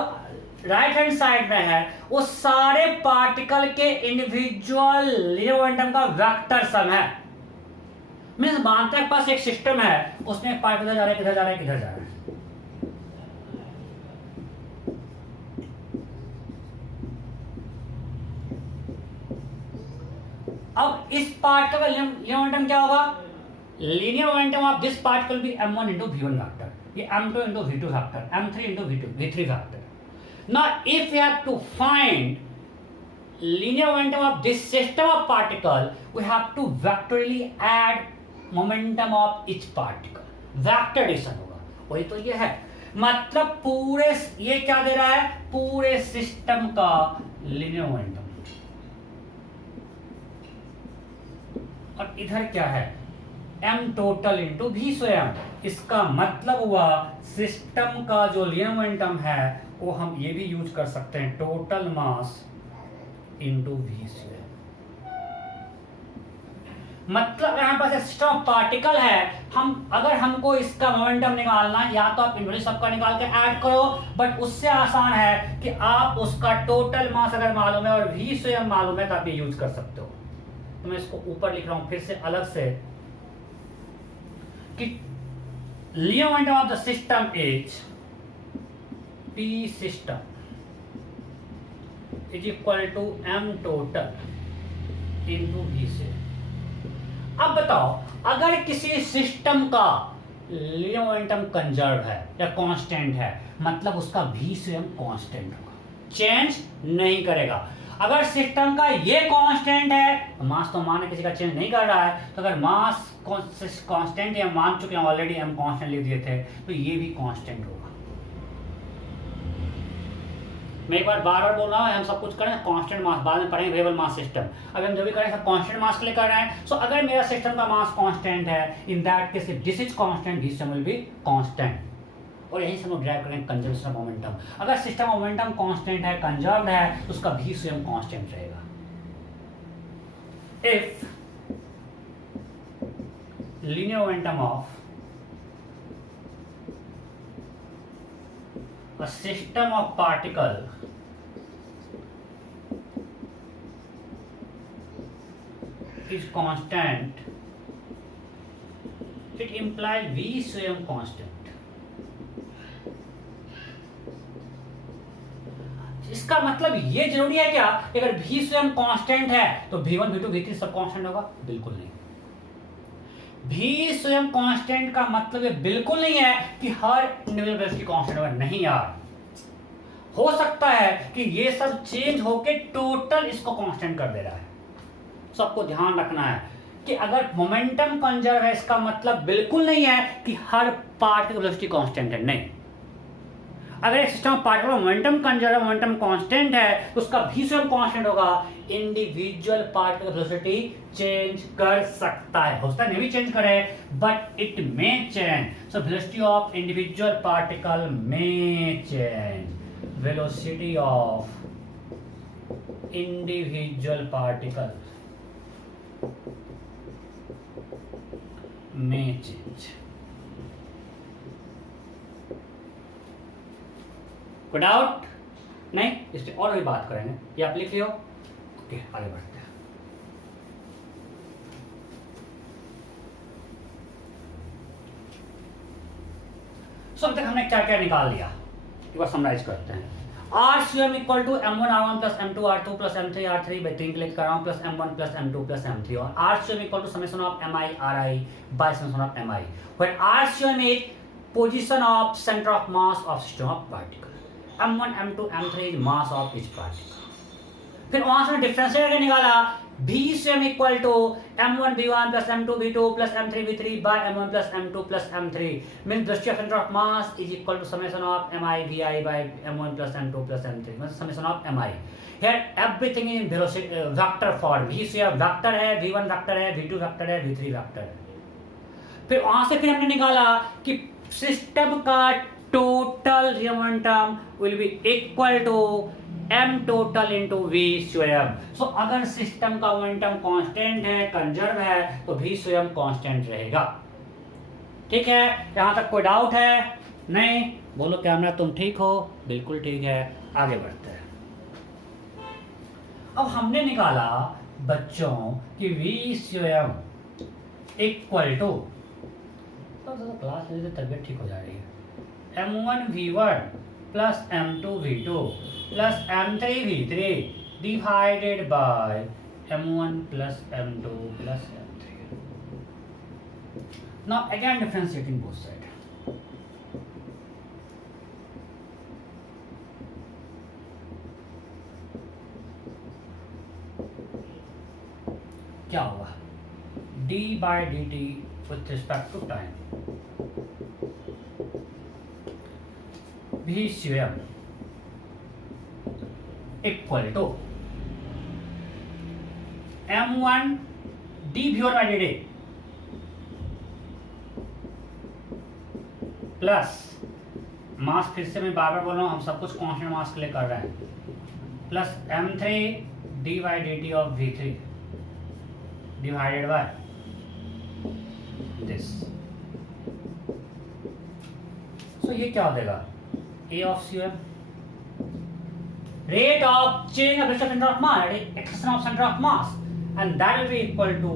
राइट हैंड साइड में है वो सारे पार्टिकल के इंडिविजुअल लीनियर मोमेंटम का वेक्टर सम है। मीन्स मानते हैं पास एक सिस्टम है, उसमें पार्टिकल किधर जा रहा है, किधर जा रहा है, किधर जा रहा है। अब इस पार्टिकल का लीनियर मोमेंटम क्या होगा, linear momentum of this particle भी m1 into v1 factor, ये m2 into v2 factor, m3 into v3 factor। Now if we have to find linear momentum of this system of particle, we have to vectorially add momentum of each particle, vector addition होगा, वही तो ये है। मतलब पूरे ये क्या दे रहा है, पूरे सिस्टम का linear momentum, और इधर क्या है m टोटल इंटू v स्वयं। इसका मतलब हुआ सिस्टम का जो लीनियर मोमेंटम है वो हम ये भी यूज कर सकते हैं, टोटल मास इंटू v स्वयं। मतलब यहाँ पास सिस्टम ऑफ पार्टिकल है, हम अगर हमको इसका मोमेंटम निकालना है, या तो आप इनवर्सली सबका निकाल के ऐड करो, बट उससे आसान है कि आप उसका टोटल मास अगर मालूम है और v स्वयं मालूम है तो आप ये यूज कर सकते हो। तो मैं इसको ऊपर लिख रहा हूं फिर से अलग से कि linear momentum of the system is p system is equal to m total into v से। अब बताओ अगर किसी सिस्टम का लीनियर मोमेंटम कंजर्व है या कांस्टेंट है, मतलब उसका v स्वयं कांस्टेंट होगा, चेंज नहीं करेगा। अगर सिस्टम का ये कांस्टेंट है, मास तो मान किसी का चेंज नहीं कर रहा है, तो अगर मास कांस्टेंट है, मान चुके हैं ऑलरेडी, हम कांस्टेंट लिख दिए थे, तो ये भी कांस्टेंट होगा। मैं एक बार बार बार बोल रहा हूँ, हम सब कुछ करें कांस्टेंट मास, बाद में पढ़ेंगे वेरिएबल मास सिस्टम। अभी हम जो भी करें सब कांस्टेंट मास के लिए कर रहे हैं। सो अगर मेरा सिस्टम का मास कांस्टेंट है, in that case this is constant, this will be constant, और यहीं से हम लोग ड्राइव करेंगे कंजर्वेशन ऑफ मोमेंटम। अगर सिस्टम मोमेंटम कांस्टेंट है, कंजर्व्ड है, तो उसका भी स्वयं कांस्टेंट रहेगा। If linear momentum of a system of particle is constant, it implies v स्वयं कांस्टेंट। इसका मतलब ये जरूरी है क्या, अगर v स्वयं कांस्टेंट है तो v1 v2 v3 सब कांस्टेंट होगा? बिल्कुल नहीं। v स्वयं कांस्टेंट का मतलब ये बिल्कुल नहीं है कि हर इंडिविजुअल वेलोसिटी कांस्टेंट होगा, नहीं यार। हो सकता है कि ये सब चेंज होके टोटल इसको कांस्टेंट कर दे रहा है। सबको ध्यान रखना है कि अगर मोमेंटम कंजर्व है, इसका मतलब बिल्कुल नहीं है कि हर पार्ट की वेलोसिटी कांस्टेंट है, नहीं। अगर एक system particle momentum conserve, momentum constant है, तो उसका भी स्वयं कांस्टेंट होगा। इंडिविजुअल पार्टिकल वेलोसिटी चेंज कर सकता है, हो सकता है नहीं भी चेंज करे, but it may change. So velocity of individual particle may change, velocity of individual particle may change. कोई डाउट नहीं? इस पर और भी बात करेंगे, ये आप लिख लियो। ओके, आगे बढ़ते हैं। सो अब तक हमने क्या क्या निकाल लिया, एक बार समराइज करते हैं। आर स्वयं equal to m1 r1 plus m2 r2 plus m3 r3 by 3 click कर रहा हूँ, plus m1 plus m2 plus m3, और आर स्वयं equal to summation of mi ri by summation of mi, where r स्वयं is position of centre of mass of system of particle, m1 m2 m3 is mass of each particle. फिर वहां से differentiate करके निकाला v स्वयं equal to m1 v1 plus m2 v2 plus m3 v3 by m1 plus m2 plus m3, means velocity of centre of mass is equal to summation of mi vi by m1 plus m2 plus m3, means summation of mi। Here everything in velocity vector form, v स्वयं vector है, v1 vector है, v2 vector है, v3 vector है। फिर वहां से फिर हमने निकाला कि सिस्टम का total momentum will be equal to m total into v स्वयं। सो अगर सिस्टम का मोमेंटम कांस्टेंट है, कंजर्व है, तो v स्वयं कांस्टेंट रहेगा। ठीक है, यहां तक कोई डाउट है? नहीं? बोलो कैमरा तुम ठीक हो? बिल्कुल ठीक है। आगे बढ़ते हैं। अब हमने निकाला बच्चों कि v स्वयं इक्वल टू, तो क्लास में तबियत ठीक हो जा रही है, m1v1 plus m2v2 plus m3v3 divided by m1 plus m2 plus m3। Now again differentiating both side. क्या होगा? d by dt with respect to time v स्वयं equal to m1 d v1 by dt plus mass, फिर से मैं बार बार बोल रहा हूं, हम सब कुछ कांस्टेंट मास के लिए कर रहे हैं, plus m3 d by dt of v3 divided by this। so ये क्या हो देगा? a of CM, rate of change of center of mass, extension of center of mass, and that will be equal to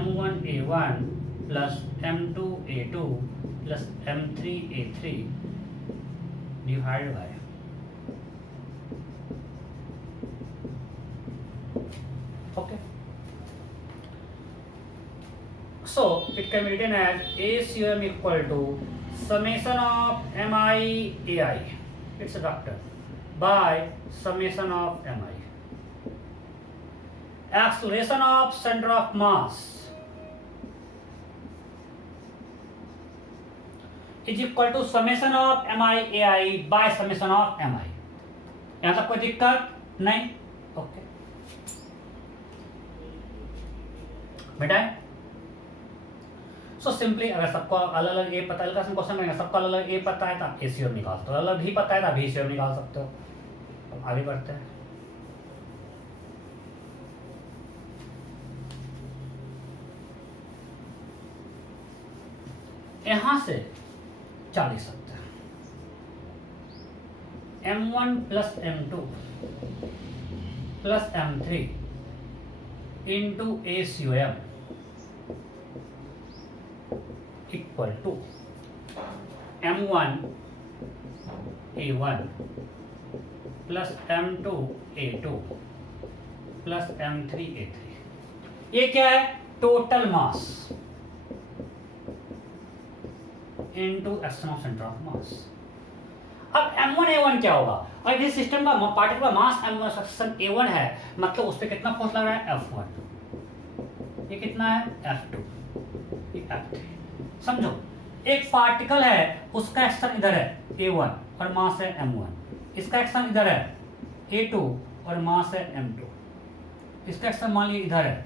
m1a1 plus m2a2 plus m3a3 divided by, okay, so it can be written as ACM equal to summation of mi ai, it's a vector, by summation of mi, acceleration of center of mass is equal to summation of mi ai by summation of mi। यहां तक कोई दिक्कत नहीं? Okay बेटा। So simply अगर सबको अलग अलग ए पता है, क्वेश्चन रहेगा सबको अलग अलग ए पता है तो ए सी निकाल सकते हो, अलग भी पता है तो भी सी निकाल सकते हो। तो आगे बढ़ते हैं। यहां से 40 सकते हैं, m1 plus m2 plus m3 into ACOM equal to m1 a1 plus m2 a2 plus m3 a3। ये क्या है? Total mass into action of centre of mass. अब m1 a1 क्या होगा? और इस सिस्टम का पार्टिकल का मास m1 सेक्शन a1 है, मतलब उस पर कितना फोर्स लग रहा है? F1। ये कितना है? F2, ये F3। समझो, एक पार्टिकल है, उसका एक्शन इधर है a1 और मास है m1, इसका एक्शन इधर है a2 और मास है m2, इसका एक्शन मान लीजिए इधर है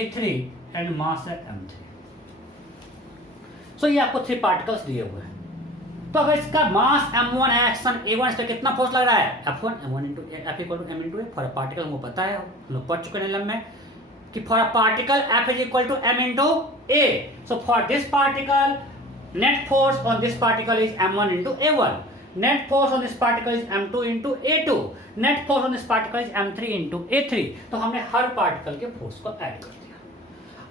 a3 एंड मास है m3। सो ये आपको 3 पार्टिकल्स दिए हुए हैं। तो अगर इसका मास m1 है, एक्शन a1, इस पे कितना फोर्स लग रहा है? F1, m1 into F equal to m into a। For a particle हमको पता है, हम लोग पढ़ चुके हैं निलम में कि for a particle F is equal to m into a। so for this particle net force on this particle is m1 into a1, net force on this particle is m2 into a2, net force on this particle is m3 into a3। तो हमने हर particle के force को add कर दिया।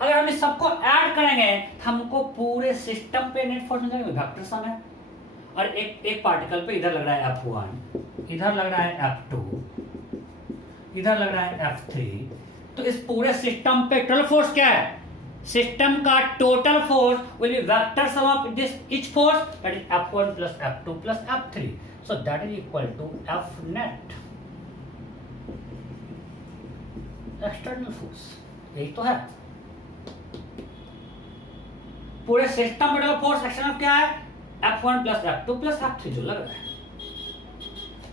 अगर हम इस सबको ऐड करेंगे तो हमको पूरे सिस्टम पे नेट फोर्स मिल जाएगा, वेक्टर सम है। और एक पार्टिकल पे इधर लग रहा है F1, इधर लग रहा है F2, इधर लग रहा है F3, तो इस पूरे सिस्टम पे टोटल फोर्स क्या है? सिस्टम का total force will be vector sum of this each force, that is F1 plus F2 plus F3। So that is equal to F net, external force. यही तो है पूरे सिस्टम में total force. External क्या है? F1 plus F2 plus F3 जो लग रहा है,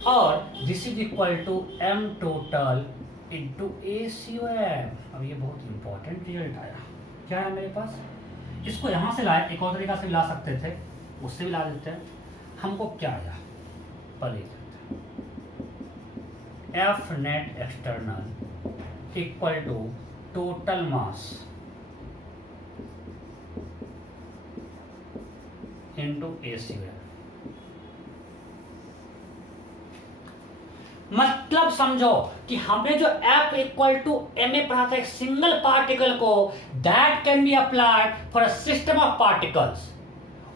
और this is equal to m total into ACOM। अब ये बहुत इंपॉर्टेंट रिजल्ट आया। क्या है मेरे पास? इसको यहां से लाए, एक और तरीका से ला सकते थे, उससे भी ला देते हैं। हमको क्या आया पहले, F net external equal to total mass into A square. मतलब समझो कि हमने जो F equal to M A पढ़ा था एक सिंगल पार्टिकल को, that can be applied for a system of particles.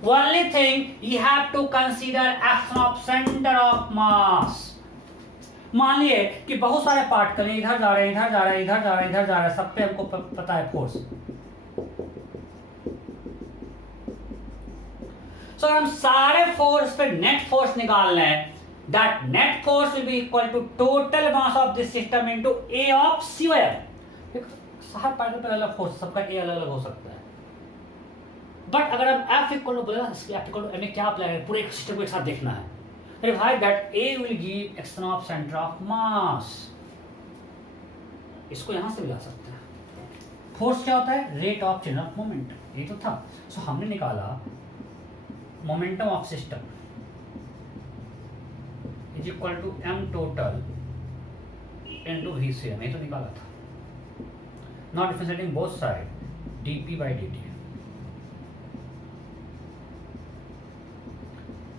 Only thing you have to consider action of centre of mass. मानिए कि बहुत सारे पार्टिकल इधर जा रहे हैं, इधर जा रहे हैं, इधर जा रहे हैं, इधर जा रहे हैं, सब पे हमको पता है फोर्स। सो हम सारे फोर्स पे नेट फोर्स निकाल लें, that net force will be equal to total mass of this system into A of COM। Her particle पे अलग फोर्स, सबका A अलग अलग हो सकता है, बट अगर हम F इक्वल टू बोले ना, F इक्वल टू M क्या अप्लाई करें, पूरे सिस्टम को एक साथ देखना है। अरे भाई that A will give action of centre of मास। इसको यहां से भी ला सकते हैं। फोर्स क्या होता है? Rate of change of momentum, ये तो था। सो हमने निकाला momentum of system is equal to M total into V C M, ये तो निकाला था। Not differentiating both side dp by dt,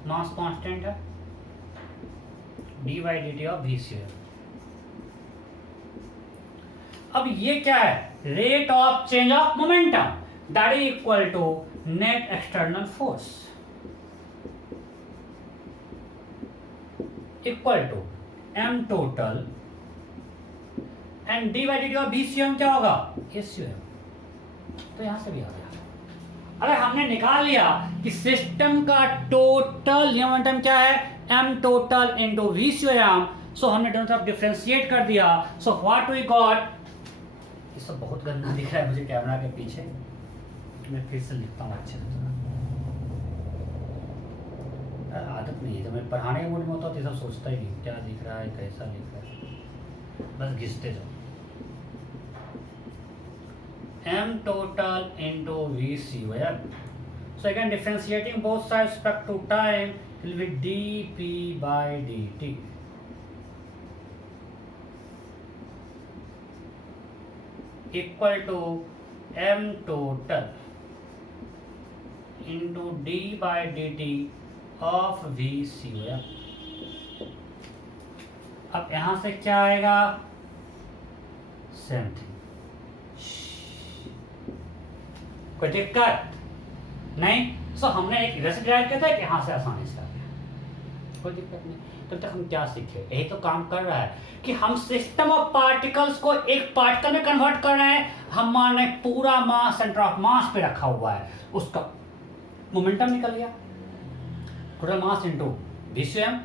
mass constant है, d by dt of V C M. अब ये क्या है? Rate of change of momentum, that is equal to net external force equal to M total and D by D T of B C M क्या होगा? S U M. तो यहां से भी आ गया। अगर हमने निकाल लिया कि सिस्टम का टोटल मोमेंटम क्या है, M total into V C M, so हमने दोनों तरफ डिफरेंशिएट कर दिया। सो व्हाट वी गॉट, ये सब बहुत गंदा दिख रहा है मुझे कैमरा के पीछे, मैं फिर से लिखता हूँ अच्छे से। आदत नहीं है, जब मैं पढ़ाने के मूड में होता हूँ तो सब सोचता ही नहीं क्या दिख रहा है, कैसा दिख रहा है, बस घिसते जाओ। m total into v c where, so again differentiating both sides respect to time will be dp by dt equal to m total into d by dt of V C वेयर। अब यहां से क्या आएगा? Same thing. कोई दिक्कत नहीं? सो हमने एक इधर से ड्राइव किया था, एक यहां से आसानी से आ गया, कोई दिक्कत नहीं। तब तक हम क्या सीखे? यही तो काम कर रहा है कि हम सिस्टम ऑफ पार्टिकल्स को एक पार्टिकल में कन्वर्ट कर रहे हैं। हमारे पूरा मास सेंटर ऑफ मास पे रखा हुआ है, उसका मोमेंटम निकल गया, टोटल मास इंटू वीसीएम,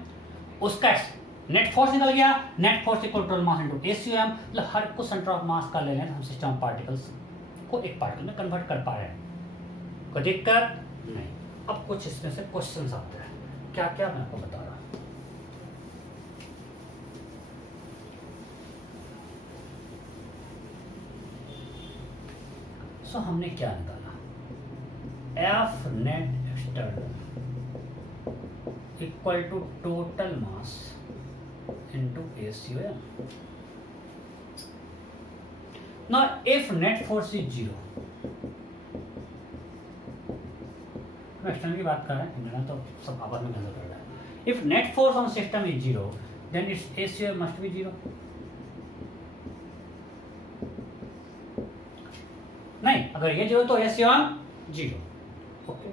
उसका नेट फोर्स निकल गया, net force equal total mass into ACM. मतलब हर को सेंटर ऑफ मास का ले लें तो हम सिस्टम ऑफ पार्टिकल्स को एक पार्टिकल में कन्वर्ट कर पा रहे हैं, कोई दिक्कत नहीं। अब कुछ इसमें से क्वेश्चंस आते हैं, क्या क्या मैं आपको बता रहा हूं। सो हमने क्या निकाला? F net external equal to total mass into ACOM. Now if net force is 0, हम एक्सटर्नल की बात कर रहे हैं, इंटरनल तो सब आपस में कैंसिल कर रहा है। If net force on system is 0, then its ACOM must be 0. नहीं, अगर ये 0 तो ACOM 0. Okay.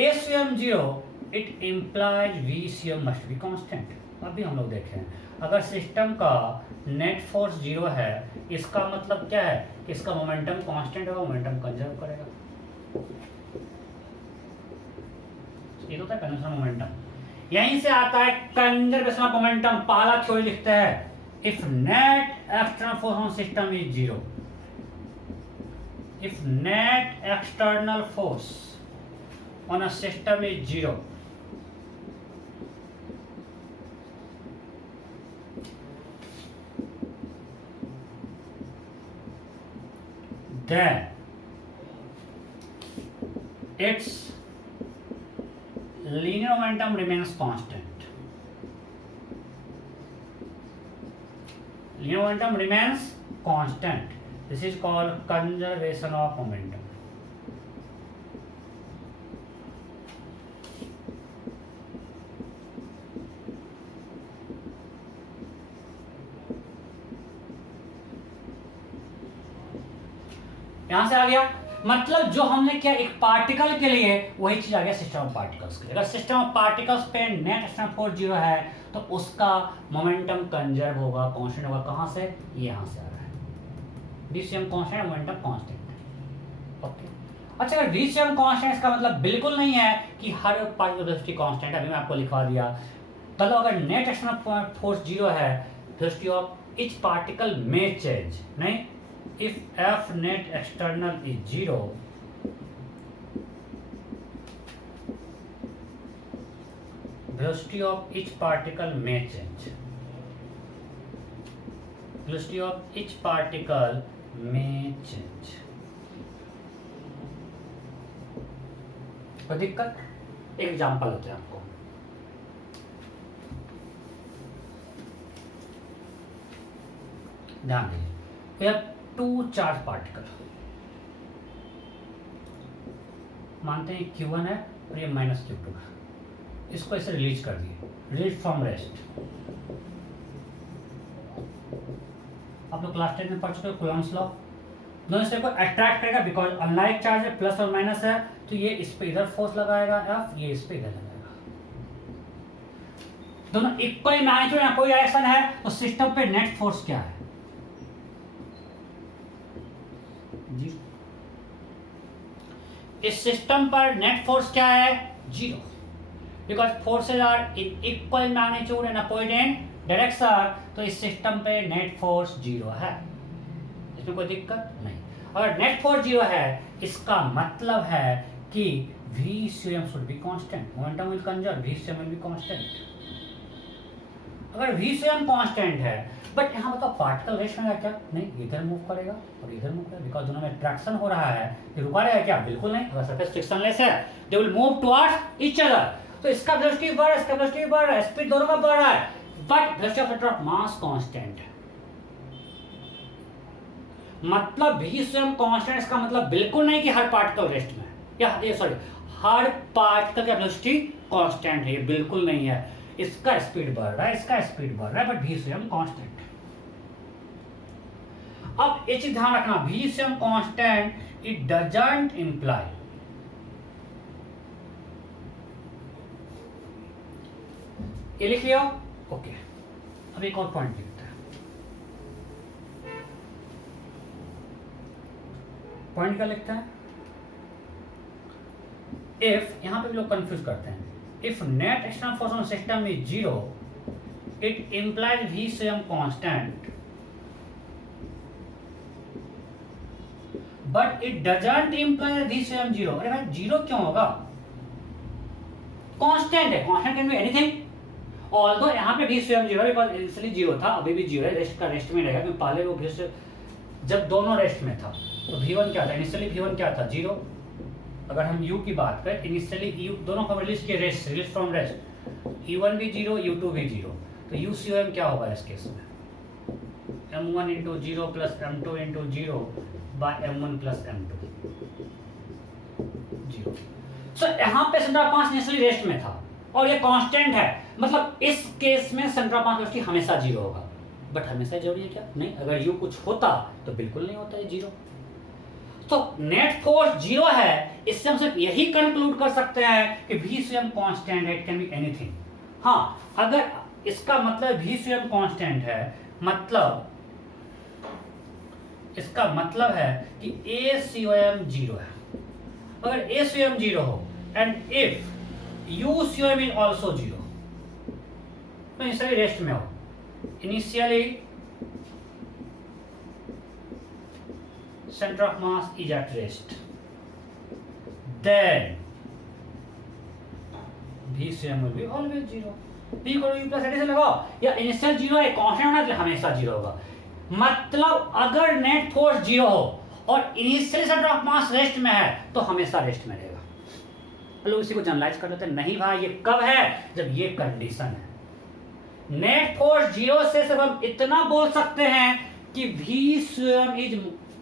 ACOM 0, it implies VCM must be constant. अभी हम लोग देखें, अगर सिस्टम का नेट फोर्स 0 है, इसका मतलब क्या है कि इसका मोमेंटम कांस्टेंट होगा, मोमेंटम कंजर्व करेगा। ये होता है कंजर्वेशन मोमेंटम। यहीं से आता है कंजर्वेशन ऑफ मोमेंटम। पहला थ्योरी लिखते हैं, if net external force on system is 0, if net external force on a system is 0, then its linear momentum remains constant. Linear momentum remains constant. This is called conservation of momentum. यहां से आ गया, मतलब जो हमने किया एक particle के लिए वही चीज आ गया सिस्टम ऑफ पार्टिकल्स के लिए। अगर सिस्टम ऑफ पार्टिकल्स पे नेट एक्सटर्नल फोर्स 0 है तो उसका मोमेंटम कंजर्व होगा, कांस्टेंट होगा। कहां से? यहां से आ रहा है। VCM constant, momentum constant. Okay, अच्छा अगर VCM कांस्टेंट इसका मतलब बिल्कुल नहीं है कि हर पार्टिकल वेलोसिटी कांस्टेंट है। अभी मैं आपको लिखवा दिया। मतलब अगर नेट एक्सटर्नल फोर्स 0 है, velocity of each particle may change. नहीं, if F net external is 0, velocity of each particle may change. Velocity of each particle may change. कोई दिक्कत? एक एग्जांपल होते हैं आपको। ध्यान दीजिए, टू चार्ज पार्टिकल मानते हैं Q1 है और ये -Q2 है। इसको ऐसे रिलीज कर दिए, रिलीज फ्रॉम रेस्ट। आप लोग क्लास 10 में पढ़ चुके हो कूलम्ब्स लॉ। दोनों से को अट्रैक्ट करेगा बिकॉज अनलाइक चार्ज है, प्लस और माइनस है, तो ये इस पे इधर फोर्स लगाएगा F, ये इस पे इधर लगाएगा। दोनों इक्वल मैग्नीट्यूड है, कोई डायरेक्शन है, तो सिस्टम पे नेट फोर्स क्या है? इस सिस्टम पर नेट फोर्स क्या है? 0, because forces are in equal magnitude and opposite in direction. तो इस सिस्टम पे नेट फोर्स 0 है, इसमें कोई दिक्कत नहीं। अगर नेट फोर्स 0 है, इसका मतलब है कि VCM should be constant, momentum will conserve, VCM will be constant. अगर VCM कांस्टेंट है, बट यहाँ बताओ पार्टिकल रेस्ट में क्या? नहीं, इधर मूव करेगा और इधर मूव करेगा, बिकॉज दोनों में अट्रैक्शन हो रहा है। ये रुका रहेगा क्या? बिल्कुल नहीं। अगर सरफेस फ्रिक्शनलेस है, they will move towards each other. तो इसका वेलोसिटी बढ़ रहा है, इसका वेलोसिटी बढ़ रहा है, स्पीड दोनों का बढ़ रहा है, but velocity of centre of mass constant है। मतलब VCM कांस्टेंट, इसका मतलब बिल्कुल नहीं कि हर पार्टिकल रेस्ट में, या ये सॉरी हर पार्टिकल का वेलोसिटी कांस्टेंट है, ये बिल्कुल नहीं है। इसका स्पीड बढ़ रहा है, इसका स्पीड बढ़ रहा है, बट VCM कांस्टेंट। अब ये चीज ध्यान रखना, VCM constant it doesn't imply ये लिख लिया। ओके, अब एक और पॉइंट लिखते हैं। पॉइंट क्या लिखता है? इफ, यहां पे भी लोग कंफ्यूज करते हैं, if net external force on system is 0, it implies VCM constant, but it doesn't imply VCM 0। अरे भाई 0 क्यों होगा? कांस्टेंट है, constant can be anything. Although यहाँ पे VCM 0 बिकॉज इनिशियली 0 था, अभी भी 0 है, रेस्ट का रेस्ट में रहेगा, क्योंकि पहले वो जब दोनों रेस्ट में था तो V1 क्या था? इनिशियली V1 क्या था? 0। अगर हम U की बात करें, इनिशियली U दोनों को रिलीज किए, rest, release from rest, U1 भी 0, U2 भी 0, तो UCM क्या होगा इस केस में? M1 into 0 plus M2 into 0 by M1 plus M2 0। सो यहाँ पे centre of mass initially rest में था और ये कांस्टेंट है, मतलब इस केस में सेंटर ऑफ मास वेलोसिटी हमेशा 0 होगा। बट हमेशा जरूरी है क्या? नहीं, अगर U कुछ होता तो बिल्कुल नहीं होता है 0। तो नेट फोर्स 0 है, इससे हम सिर्फ यही कंक्लूड कर सकते हैं कि VCM कांस्टेंट है, इट कैन बी एनीथिंग। हाँ, अगर इसका मतलब VCM कांस्टेंट है, मतलब इसका मतलब है कि ACM 0 है। अगर ACM 0 हो and if UCM is also 0, तो इनिशियली रेस्ट में हो, initially center of mass is at rest, then VCM will be always 0। P को U प्लस एडिशन लगाओ, या इनिशियल 0 है, कांस्टेंट होना तो हमेशा 0 होगा। मतलब अगर नेट फोर्स 0 हो और initial centre of mass rest में है तो हमेशा रेस्ट में रहेगा। लोग इसी को जनरलाइज कर लेते हैं। नहीं भाई, ये कब है? जब ये कंडीशन है। नेट फोर्स 0 से सिर्फ हम इतना बोल सकते हैं कि V स्वयं इज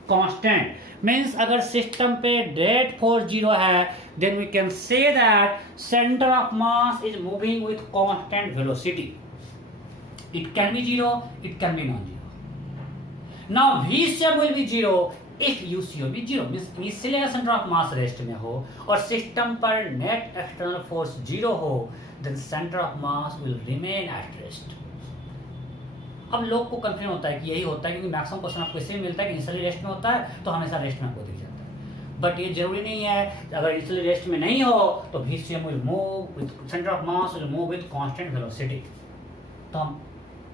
कांस्टेंट। मींस अगर सिस्टम पे नेट फोर्स 0 है, then we can say that centre of mass is moving with constant velocity. It can be 0, it can be non 0। Now V स्वयं विल बी 0 if UCO भी 0, means initially centre of mass rest में हो और system पर net external force 0 हो, then centre of mass will remain at rest. अब लोग को कंफ्यूजन होता है कि यही होता है, क्योंकि मैक्सिमम क्वेश्चन आपको इससे मिलता है कि इनिशियली रेस्ट में होता है तो हमेशा रेस्ट में आपको दिख जाता है, बट ये जरूरी नहीं है। अगर इनिशियली रेस्ट में नहीं हो तो VCM will move with centre of mass will move with constant velocity. तो हम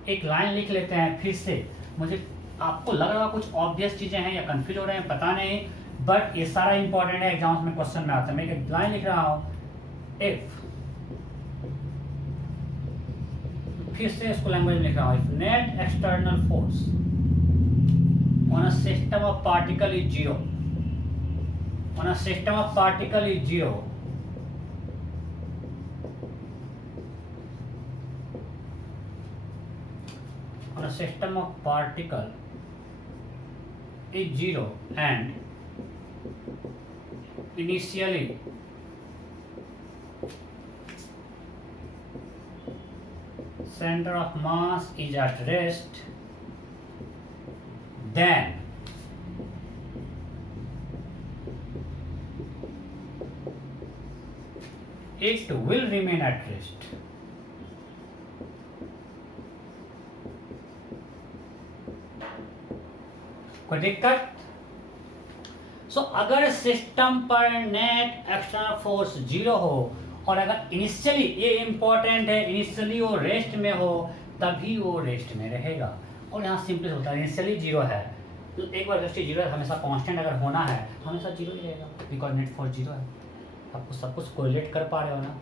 एक लाइन लिख लेते हैं फिर से। मुझे आपको लग रहा है कुछ ऑब्वियस चीजें हैं या कंफ्यूज हो रहे हैं, पता नहीं, बट ये सारा इंपॉर्टेंट है, एग्जाम्स में क्वेश्चन में आता है। मैं एक लाइन लिख रहा हूं, इफ, फिर से इसको लैंग्वेज में लिख रहा हूं, if net external force on a system of particle is 0, on a system of particle is 0, on a system of particle is 0 and initially center of mass is at rest, then it will remain at rest। कोई दिक्कत? सो अगर system पर net external force 0 हो और अगर initially, ये important है, initially वो रेस्ट में हो तभी वो रेस्ट में रहेगा। और यहाँ सिंपल होता है, इनिशियली 0 है, एक बार रेस्ट 0 है, हमेशा कांस्टेंट अगर होना है तो हमेशा 0 ही रहेगा, बिकॉज नेट फोर्स 0 है। आपको सब कुछ कोरिलेट कर पा रहे हो ना?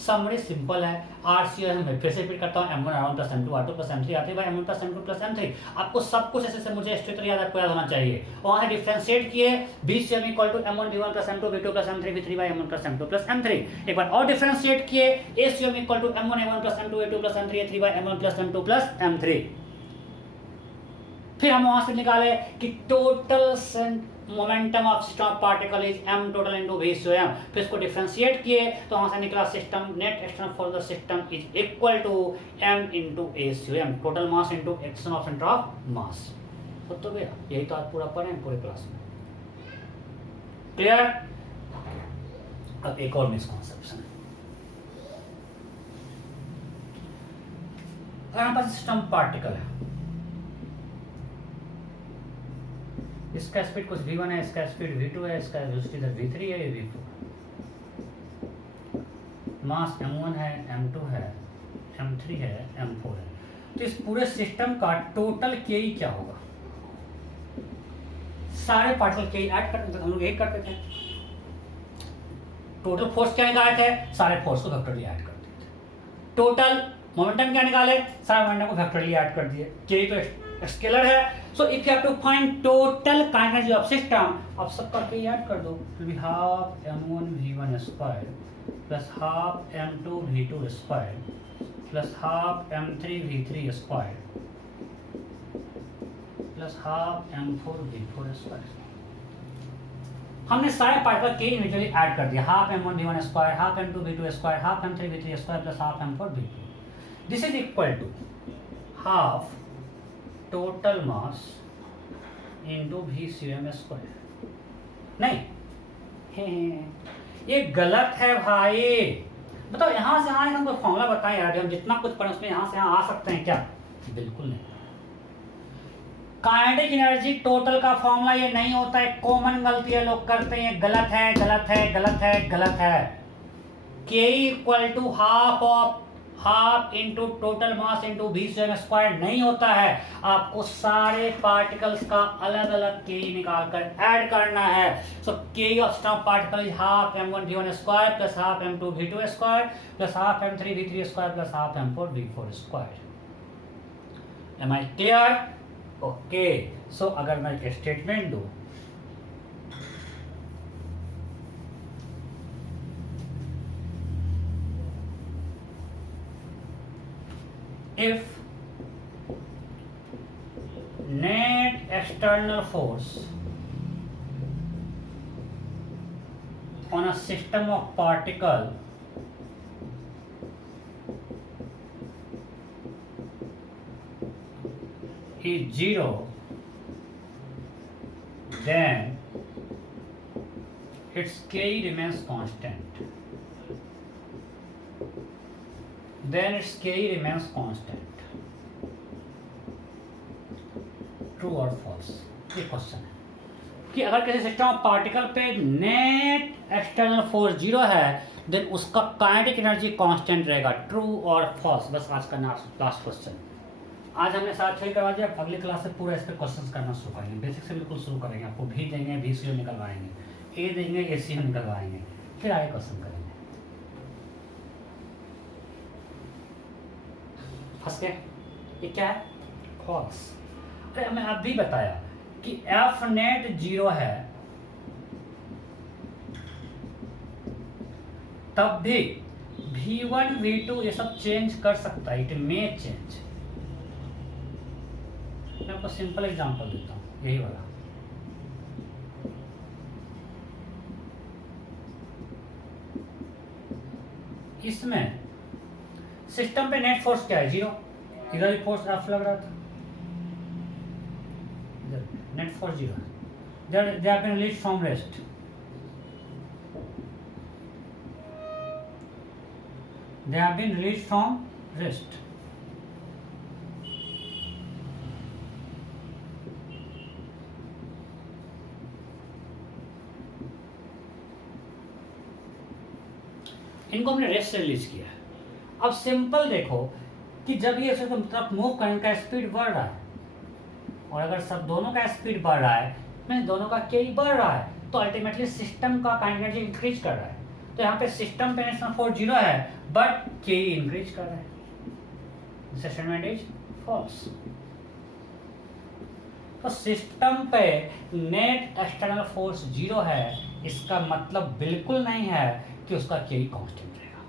समरी सिंपल है। RCM में फिर से रिपीट करता हूँ, M1 R1 plus M2 R2 plus M3 आती है भाई, M1 plus M2 plus M3। आपको सब कुछ ऐसे से मुझे स्ट्रेट याद, आपको याद होना चाहिए। वहाँ से डिफरेंशिएट किए, BCM equal to M1 V1 plus M2 V2 plus M3 V3 by M1 plus M2 plus M3। एक बार और डिफरेंशिएट किए, ACM equal to M1 A1 plus M2 A2 plus M3 A3 by M1 plus M2 plus M3। फिर हम वहां से निकाले कि total momentum of system of particle is m total into v स्वयं। फिर इसको डिफरेंशिएट किए तो वहां से निकला system net external for the system is equal to m into a स्वयं, total mass into external of centre of mass. तो गया, यही तो आज पूरा पढ़े हैं पूरे क्लास में। क्लियर? अब एक और मिसकंसेप्शन, अगर हमारे पास सिस्टम पार्टिकल है, इसका स्पीड कुछ v1 है, इसका स्पीड v2 है, इसका वेलोसिटी v3 है, ये v4, मास m1 है, m2 है, m3 है, m4 है। तो इस पूरे सिस्टम का टोटल के क्या होगा? सारे पार्टिकल के ऐड करते थे, हम लोग यही करते थे। टोटल फोर्स क्या निकाले थे? सारे फोर्स को वेक्टरली ऐड करते थे। टोटल मोमेंटम क्या निकाले? सारे मोमेंटम को वेक्टरली ऐड कर दिए। के तो स्केलर है, so if you have to find total kinetic energy of system, अब सबका के ऐड कर दो, तो भी half m1 v1 square plus half m2 v2 square plus half m3 v3 square plus half m4 v4 square. हमने सारे particle के individually add कर दिया, half m1 v1 square, half m2 v2 square, half m3 v3 square plus half m4 v2। This is equal to half total mass into VCM square. नहीं, ये गलत है भाई। बताओ यहाँ से यहाँ हमको फॉर्मूला बताएं यार, हम जितना कुछ पढ़े उसमें यहाँ से यहाँ आ सकते हैं क्या? बिल्कुल नहीं। काइनेटिक एनर्जी टोटल का फॉर्मूला ये नहीं होता है, कॉमन गलती है लोग करते हैं, गलत है गलत है गलत है गलत है। K equal to half into total mass into VCM square नहीं होता है। आपको सारे पार्टिकल्स का अलग अलग के निकाल कर ऐड करना है। So K of system particle is half m1 v1 square plus half m2 v2 square plus half m3 v3 square plus half m4 v4 square. Am I clear? Okay, so अगर मैं एक statement दूं, if net external force on a system of particle is 0, then its Ke remains constant. Then its Ke remains constant. True or false? ये question है कि अगर किसी system of particle पे नेट एक्सटर्नल फोर्स 0 है, then उसका kinetic energy constant रहेगा. True और फॉल्स? बस आज का लास्ट क्वेश्चन. आज हमने साथ छः करवा दिया. अगली क्लास से पूरा इस पर क्वेश्चन करना शुरू करेंगे. बेसिक से बिल्कुल शुरू करेंगे. आपको भी देंगे, VCO निकलवाएंगे, ए देंगे, ACO निकलवाएंगे, फिर आगे क्वेश्चन करेंगे. फंस गए? ये क्या है? फॉल्स. अरे हमें अभी बताया कि एफ नेट 0 है, तब भी V1 V2 ये सब चेंज कर सकता है. It may change. मैं आपको सिंपल एग्जांपल देता हूँ, यही वाला. इसमें सिस्टम पे नेट फोर्स क्या है? 0. इधर भी फोर्स एफ लग रहा था, net force 0. They have been released from rest. They have been released from rest. इनको हमने रेस्ट से रिलीज किया. अब सिंपल देखो कि जब ये सिस्टम तरफ मूव करने का स्पीड बढ़ रहा है, और अगर सब दोनों का स्पीड बढ़ रहा है, मैं दोनों का के बढ़ रहा है, तो अल्टीमेटली सिस्टम का काइनेटिक एनर्जी इंक्रीज कर रहा है. तो यहाँ पे सिस्टम पे नेशनल फोर्स 0 है, बट के इंक्रीज कर रहा है. This statement is false. तो सिस्टम पे नेट एक्सटर्नल फोर्स 0 है, इसका मतलब बिल्कुल नहीं है कि उसका के कांस्टेंट रहेगा.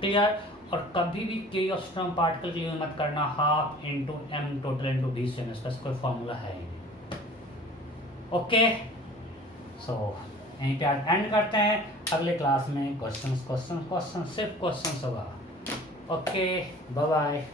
क्लियर? और कभी भी के ऑफ सिस्टम पार्टिकल के लिए मत करना 1/2 into M total into V square. इसका कोई फॉर्मूला है ही नहीं. ओके, सो यहीं पे आज एंड करते हैं. अगले क्लास में क्वेश्चन सिर्फ क्वेश्चन होगा. Okay, bye bye.